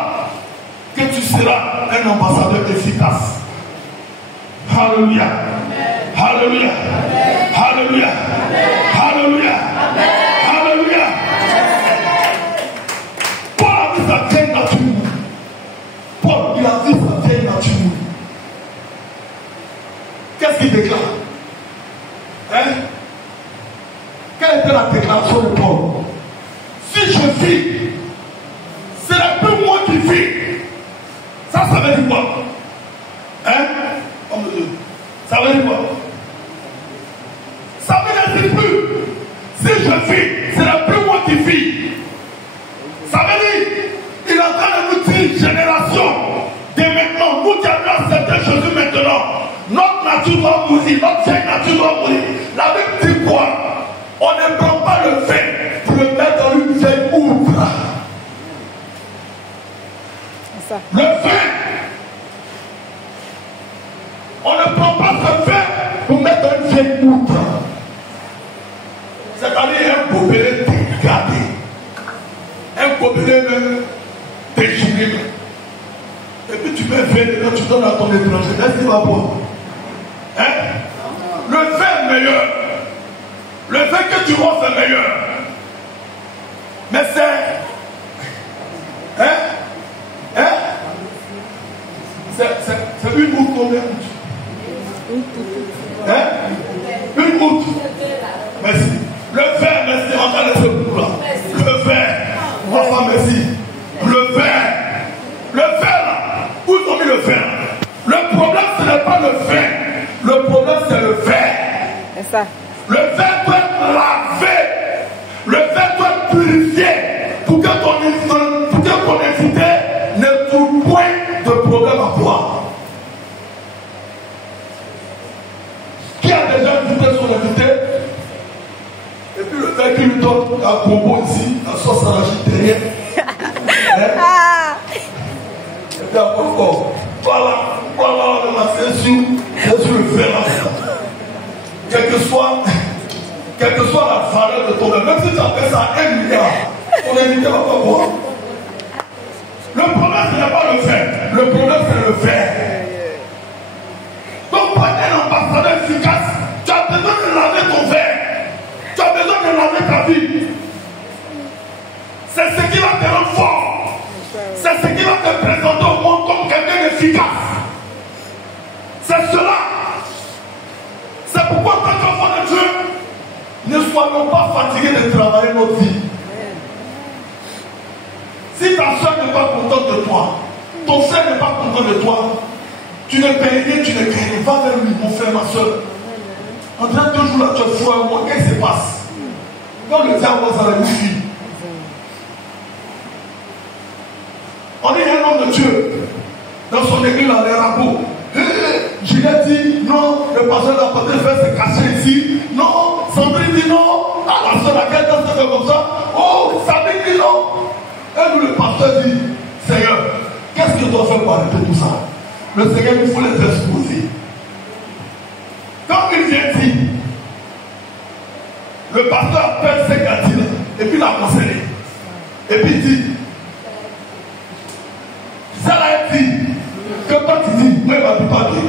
que tu seras un ambassadeur efficace. Alléluia. Alléluia. Alléluia. Alléluia. Alléluia. Paul a vu sa vieille nature. Paul, il a vu sa vieille nature. Qu'est-ce qu'il déclare? Hein? Quelle était la déclaration de Paul? Si je vis, c'est la plus moi qui vis. Ça veut dire quoi? Hein? Homme de Dieu. Ça veut dire quoi? Ça veut dire plus. Si je vis, c'est la plus moi qui vis. Ça veut dire, il est en train de nous dire, génération, dès maintenant, nous qui avons accepté Jésus maintenant, notre nature doit mourir, notre vieille nature doit mourir. La Bible dit quoi? On ne prend pas le vin pour le mettre dans une vieille outre. Le vin, on ne prend pas ce vin pour mettre dans une vieille outre. C'est-à-dire un gobelet dégradé, un gobelet même déchiré. Et puis tu mets un vin dedans, tu donnes à ton étranger. Est-ce qu'il va boire? Hein? Le vin meilleur. Le vin que tu vois, c'est meilleur. Mais c'est. Hein? Hein? C'est une route combien? Hein? Une route. Merci. Le vin, merci. On va laisser le coup là. Le vin. Enfin, merci. Le vin. Le vin là. Où ils ont mis le vin? Le problème, ce n'est pas le vin. Le problème, c'est le vin. C'est ça. Le vin doit être lavé. Le vin doit être purifié pour que ton invité ne trouve point de problème à boire. Qui a déjà invité son invité? Et puis le vin qui lui donne un combo ici, un sauce à la derrière. Et puis encore, voilà, c'est sur le vin là. Quelle que soit la valeur de ton vin, même si tu appelles ça 1 milliard, ton invité va pas boire. Le problème, ce n'est pas le vin. Le problème, c'est le vin. Donc, pour être un ambassadeur efficace, tu as besoin de laver ton vin. Tu as besoin de laver ta vie. C'est ce qui va te rendre fort. C'est ce qui va te présenter au monde comme quelqu'un d'efficace. C'est cela. C'est pourquoi, en tant qu'enfant de Dieu, ne soyons pas fatigués de travailler notre vie. Si ta soeur n'est pas contente de toi, ton frère n'est pas content de toi, tu ne payes rien, tu ne crées rien. Va vers lui, mon frère, ma soeur. En train de 2 jours là, tu es fou à moi, qu'est-ce qui se passe? Quand le diable va à la fille. On est un homme de Dieu. dans son église, dans les ragots. Je lui ai dit, non, le pasteur n'a pas fait se cacher ici. Non, Sandrine dit non. Ah, la soeur laquelle dans ce comme ça. Oh, Sandrine dit non. Et nous, le pasteur dit, Seigneur, qu'est-ce que je dois faire pour arrêter tout ça? Le Seigneur, il faut les exposer. Quand il vient dire, le pasteur appelle ses gardines et puis il a conseillé. Et puis il dit, ça l'a dit, que quand tu dis, moi il va plus parler.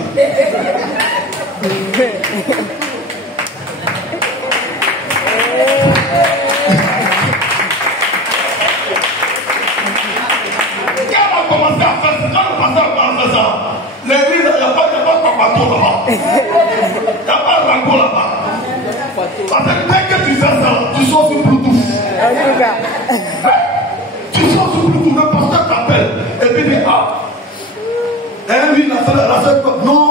Quand on a commencé à faire ça, quand le pasteur a fait ça, l'église, il n'y a pas de bateau là-bas. Il n'y a pas de ragot là-bas. Parce que dès que tu fais ça, tu sors sur Bluetooth. Tu sors sur Bluetooth, le pasteur t'appelle. Et puis il dit, ah. Et lui, la soeur, non,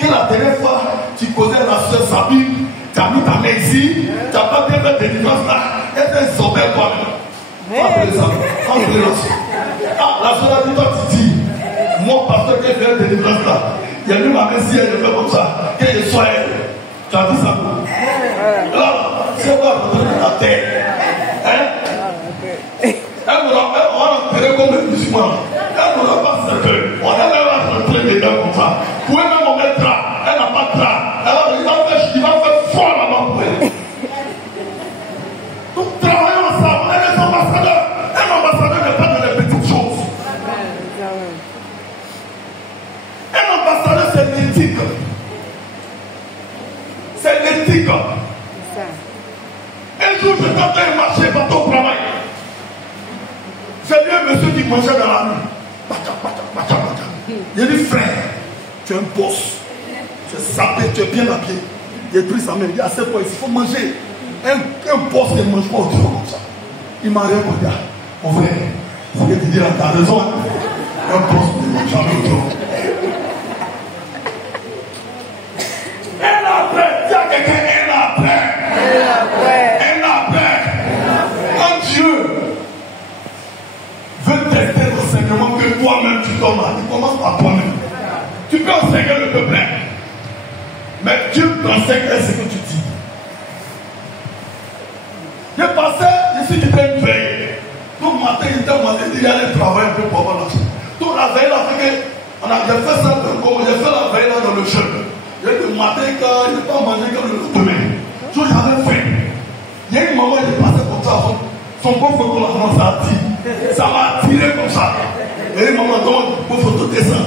que la dernière fois, tu causais la soeur Sabine, tu as mis ta main ici, tu n'as pas bien fait des délivrances là, et tu es sauvé toi-même. Ah, la soeur a dit, toi tu dis, mon pasteur qui fait des délivrances là, il a mis ma main ici, elle fait comme ça, qu'elle soit elle. Tu as dit ça pour là, c'est quoi la terre? Hein? On a enterré comme les musulmans. Elle n'a pas cercueil. On a même rentré dedans comme ça. Vous pouvez même en mettre drap. Elle n'a pas de drap. Alors il va faire froid là-bas pour elle. Donc travaillons ensemble. On est des ambassadeurs. Un ambassadeur n'est pas dans les petites choses. Un ambassadeur, c'est l'éthique. C'est l'éthique. Un jour, je tentais de marcher partout au travail. C'est bien monsieur qui mangeait dans la rue. Il dit, frère, tu es un boss. Tu es sapé, tu es bien habillé. Il a pris sa main, il dit, à cette fois, il faut manger. Un boss qui ne mange pas au dehors comme ça. Il m'a répondu, mon frère, ce que tu dis là, tu as raison. Un boss qui ne mange jamais au dehors. Un après, il y a quelqu'un, un après. Un après. Un Dieu veut tester l'enseignement que toi-même tu donnes là. Tu commences par toi-même. Tu peux enseigner le peuple, mais Dieu t'enseigne ce que tu dis. J'ai passé ici, tu fais une veille. Tout le matin, il était demandé d'y aller travailler un peu pour avoir l'argent. Toute la veille, là, j'ai fait ça, j'ai fait la veille là dans le jeûne. J'ai dit, le matin, quand il n'est pas mangé comme le lendemain. Donc j'avais faim. Il y a une maman qui est passée comme ça, son beau photo là commence à attirer. Ça m'a attiré comme ça. Et une maman donne une beau photo de dessin.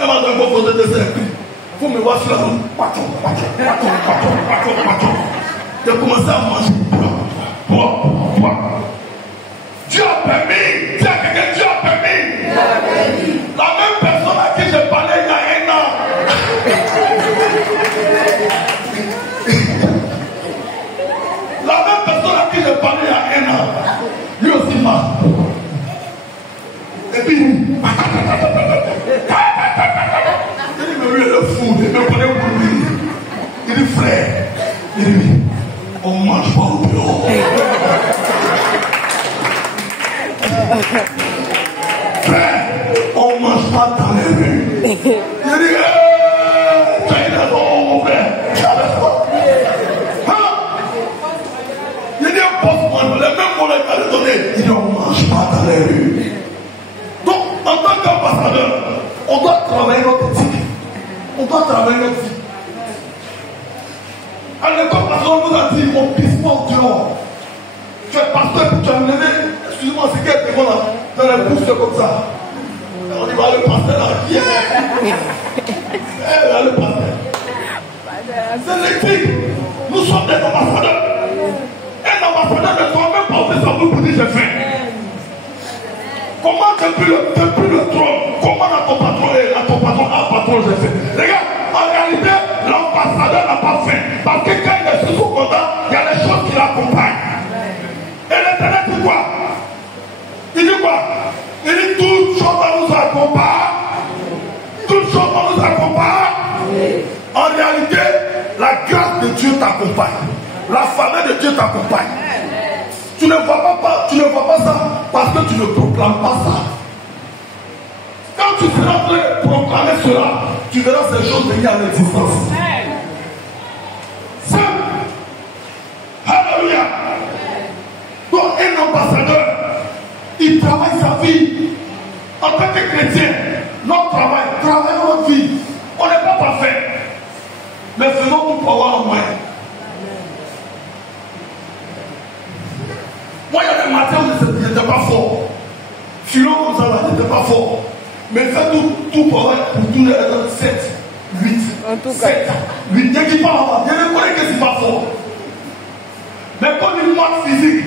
Elle m'a donné une beau photo de dessin. Il faut me voir sur la route. Paton. J'ai commencé à manger. Dieu a permis. Dieu a quelqu'un, Dieu a permis. La même personne à qui j'ai parlé il y a un an. La même personne à qui j'ai parlé il y a un an. Lui aussi m'a. Et puis, il dit, mais lui, il est fou, il me connaît pour lui. Il dit, frère, il dit, on ne mange pas au bureau. Frère, on ne mange pas dans les rues. Il dit, tu as une raison, mon frère. Il dit, les mêmes mots qu'il a donné. Il dit, on ne mange pas dans les rues. Donc, en tant qu'ambassadeur, on doit travailler notre éthique. On doit travailler notre vie. À l'époque, pasteur nous a dit, on pisse pas au dehors. Tu es pasteur, tu as levé, excuse-moi, c'est quel témoin là, dans les pouces comme ça. On y va, le pasteur là, yeah. Là, le pasteur. C'est l'éthique. Nous sommes des ambassadeurs. Un ambassadeur ne doit même pas ouvrir sa bouche pour dire j'ai faim. Comment depuis le trône, comment à ton patron j'ai fait. Les gars, en réalité, l'ambassadeur n'a pas faim. Parce que quand il est sous son mandat, il y a des choses qui l'accompagnent. Et l'Éternel dit quoi? Il dit quoi? Il dit toutes choses nous accompagnent. Toutes choses nous accompagnent. En réalité, la grâce de Dieu t'accompagne. La faveur de Dieu t'accompagne. Tu ne vois pas ça parce que tu ne proclames pas ça. Quand tu seras en train de proclamer cela, tu verras ces choses venir à l'existence. Simple. Alléluia. Donc un ambassadeur, il travaille sa vie. En tant que chrétien, notre travail, travaillons notre vie. On n'est pas parfait. Mais faisons tout pour avoir un moyen. Moi, il y a des matins où je n'étais pas fort. Filons comme ça, je n'étais pas fort. Mais fais tout pour avoir pour tous les 7, 8. En tout cas. 7, 8. Dès qu'il parle avant, je ne connais que c'est pas fort. Mais quand il manque physique,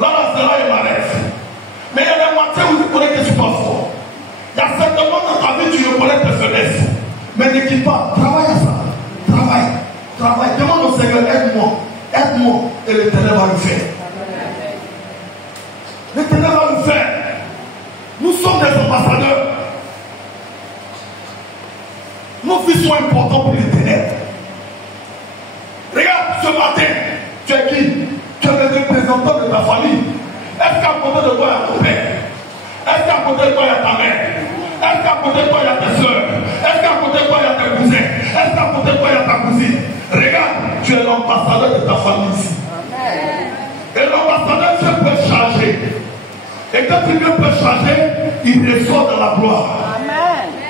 là, il m'arrête. Mais il y a des matins où je connais que je suis pas fort. Il y a certainement dans ta vie, tu reconnais tes faiblesses. Mais ne quitte pas, travaille à ça. Travaille. Demande au Seigneur, aide-moi. Et l'Éternel va le faire. L'Éternel va le faire. Nous sommes des ambassadeurs. Nos vies sont importantes pour l'Éternel. Regarde, ce matin, tu es qui? Tu es le représentant de ta famille. Est-ce qu'à côté de toi, il y a ton père? Est-ce qu'à côté de toi, il y a ta mère? Est-ce qu'à côté de toi, il y a tes soeurs? Est-ce qu'à côté de toi, il y a tes cousins? Est-ce qu'à côté de toi, il y a ta cousine? Regarde, tu es l'ambassadeur de ta famille ici. Et l'ambassadeur, Dieu peut changer. Et quand Dieu peut changer, il ressort dans la gloire.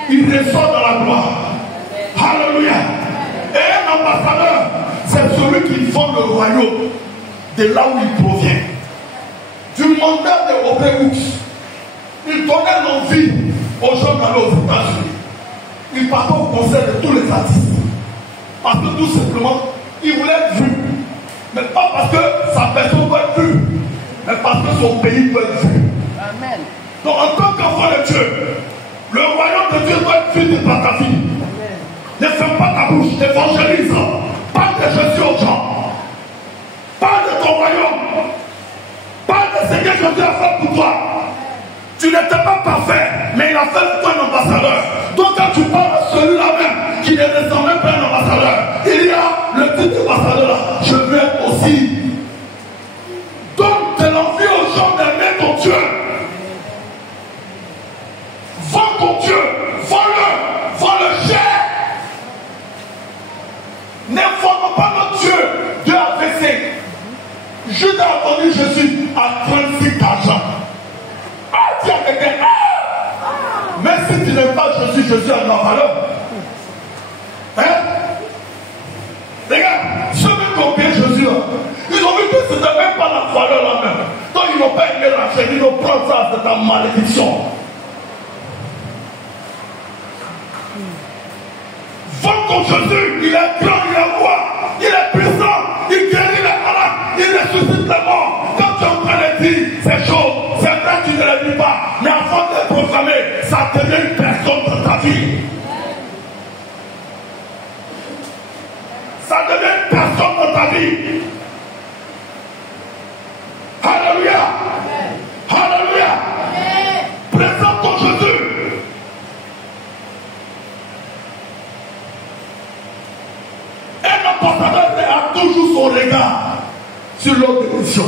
Il ressort dans la gloire. Alléluia. Et un ambassadeur, c'est celui qui fonde le royaume de là où il provient. Du mandat de Robert Hooks, il donnait l'envie aux gens d'aller aux États-Unis. Il partait au concert de tous les artistes. Parce que tout simplement, il voulait être vu. Mais pas parce que sa personne doit être vue, mais parce que son pays doit être vu. Amen. Donc en tant qu'enfant de Dieu, le royaume de Dieu doit être vu par ta vie. Amen. Ne ferme pas ta bouche, évangélise. Parle de Jésus aux gens. Parle de ton royaume. Parle de ce que Jésus a fait pour toi. Tu n'étais pas parfait, mais il a fait de toi un ambassadeur. Donc quand tu parles à celui-là même, qui ne ressemble même pas à un ambassadeur, il y a le titre d'ambassadeur là. Je veux être aussi. Donne de l'envie aux gens d'aimer ton Dieu. Vends ton Dieu. Vends-le cher. Ne vendons pas notre Dieu de AVC. Judas a vendu Jésus à 36 d'argent. Dis à quelqu'un, mais si tu n'aimes pas Jésus a de la valeur. Hein? Regarde, ceux qui ont bien Jésus, ils ont vu que ce n'était même pas la valeur là même. Donc ils n'ont pas aimé la chaîne, ils ont pris ça, c'est ta malédiction. Vends ton Jésus, il est grand, il est roi, il est puissant, il guérit les malades, il ressuscite les morts. Quand tu es en train de dire ces choses, c'est vrai que tu ne les dis pas, mais avant de les proclamer, ça devient une personne dans ta vie. Ça devient une personne dans ta vie. Alléluia. Alléluia. Présente ton Jésus. Un ambassadeur a toujours son regard sur l'autre mission.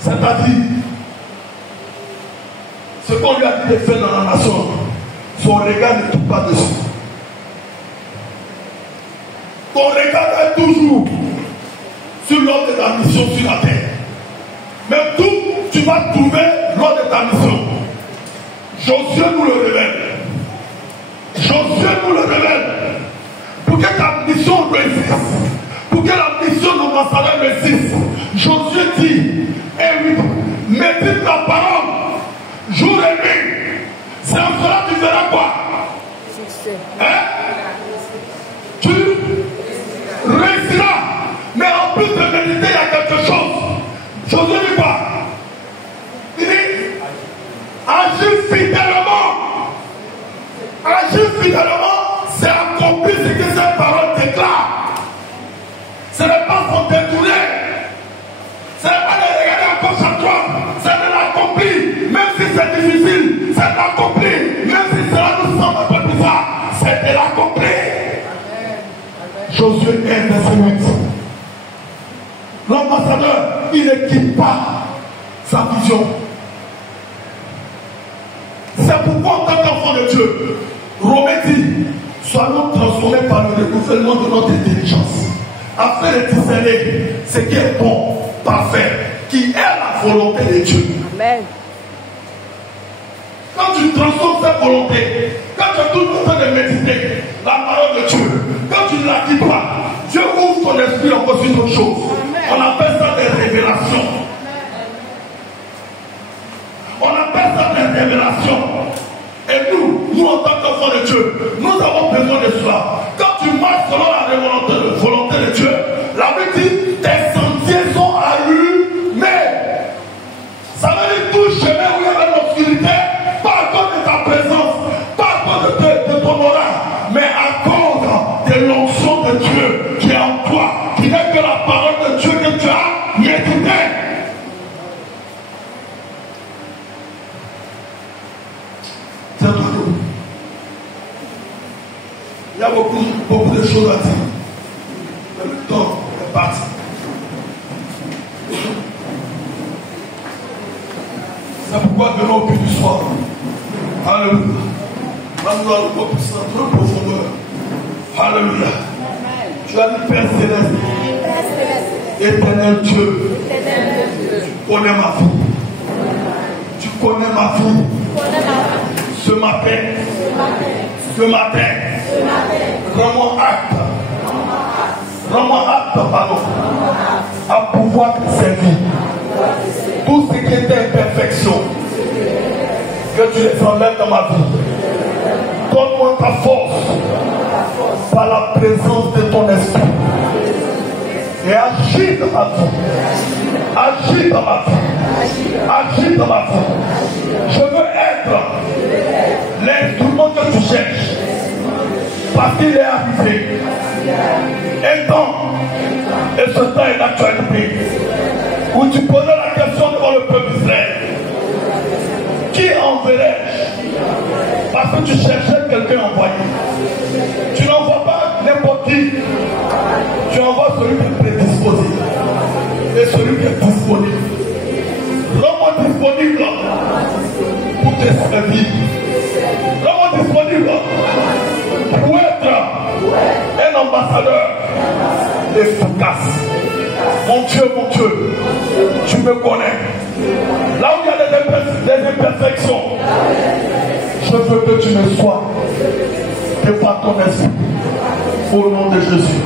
C'est-à-dire, ce qu'on lui a dit de faire dans la nation, son regard ne touche pas dessus. Ton regard est toujours sur l'ordre de ta mission sur la terre. Mais tout, tu vas trouver l'ordre de ta mission. Josué nous le révèle. Josué nous le révèle. Pour que ta mission réussisse, pour que la mission de l'ambassadeur réussisse, Josué dit, et oui, médite la parole, jour et nuit. C'est en cela que tu feras quoi? Hein? Tu réussiras. Mais en plus de méditer, il y a quelque chose. Josué dit quoi? Il dit, agis fidèlement. Agis fidèlement, c'est accomplir ce que cette parole déclare. Ce n'est pas son détourner. Ce n'est pas de regarder à gauche à droite. C'est de l'accomplir. Même si c'est difficile, c'est de l'accomplir. Même si cela nous semble un peu bizarre, c'est de l'accomplir. Josué 1, verset 8. L'ambassadeur, il ne quitte pas sa vision. pourquoi en tant qu'enfant de Dieu, Romain dit, soyons transformés par le renouvellement de notre intelligence, afin de discerner ce qui est bon, parfait, qui est la volonté de Dieu. Amen. Quand tu transformes ta volonté, quand tu es toujours en train de méditer la parole de Dieu, quand tu ne la quittes pas, Dieu ouvre ton esprit encore sur autre chose. On appelle ça des révélations. On appelle ça des révélations. Et nous en tant qu'enfants de Dieu, nous avons besoin de cela. Quand tu marches selon la volonté de Dieu, la Bible dit, tes sentiers sont allumés. Ça veut dire tout chemin où il y avait l'obscurité, pas à cause de ta présence, pas à cause de ton aura, mais à cause de l'onction de Dieu qui est en toi, qui n'est que la parole de Dieu que tu as médité. Tiens-toi debout. Il y a beaucoup de choses à dire. Mais le temps est parti. C'est pourquoi venons au but du soir. Alléluia. Nous allons voir plus dans notre profondeur. Alléluia. Tu as dit Père Céleste, éternel Dieu, tu connais ma vie. Tu connais ma vie. Ce matin, rends-moi acte, à pouvoir te servir. Tout ce qui est imperfection, que tu les enlèves dans ma vie. Donne-moi ta force par la présence de ton esprit. Et agis dans ma vie. Agis dans ma vie. Agis dans ma vie. Je veux être l'instrument que tu cherches. Parce qu'il est arrivé un temps, et ce temps est l'actualité, où tu posais la question devant le peuple d'Israël. Qui enverrai-je? Parce que tu cherchais quelqu'un envoyé. Tu n'envoies pas n'importe qui. Tu envoies celui qui est prédisposé. Et celui qui est disponible. Rends-moi disponible pour te servir. Rends-moi disponible pour être un ambassadeur efficace. Mon Dieu, tu me connais. Là où il y a des imperfections, je veux que tu me sois. Que par ton esprit, au nom de Jésus.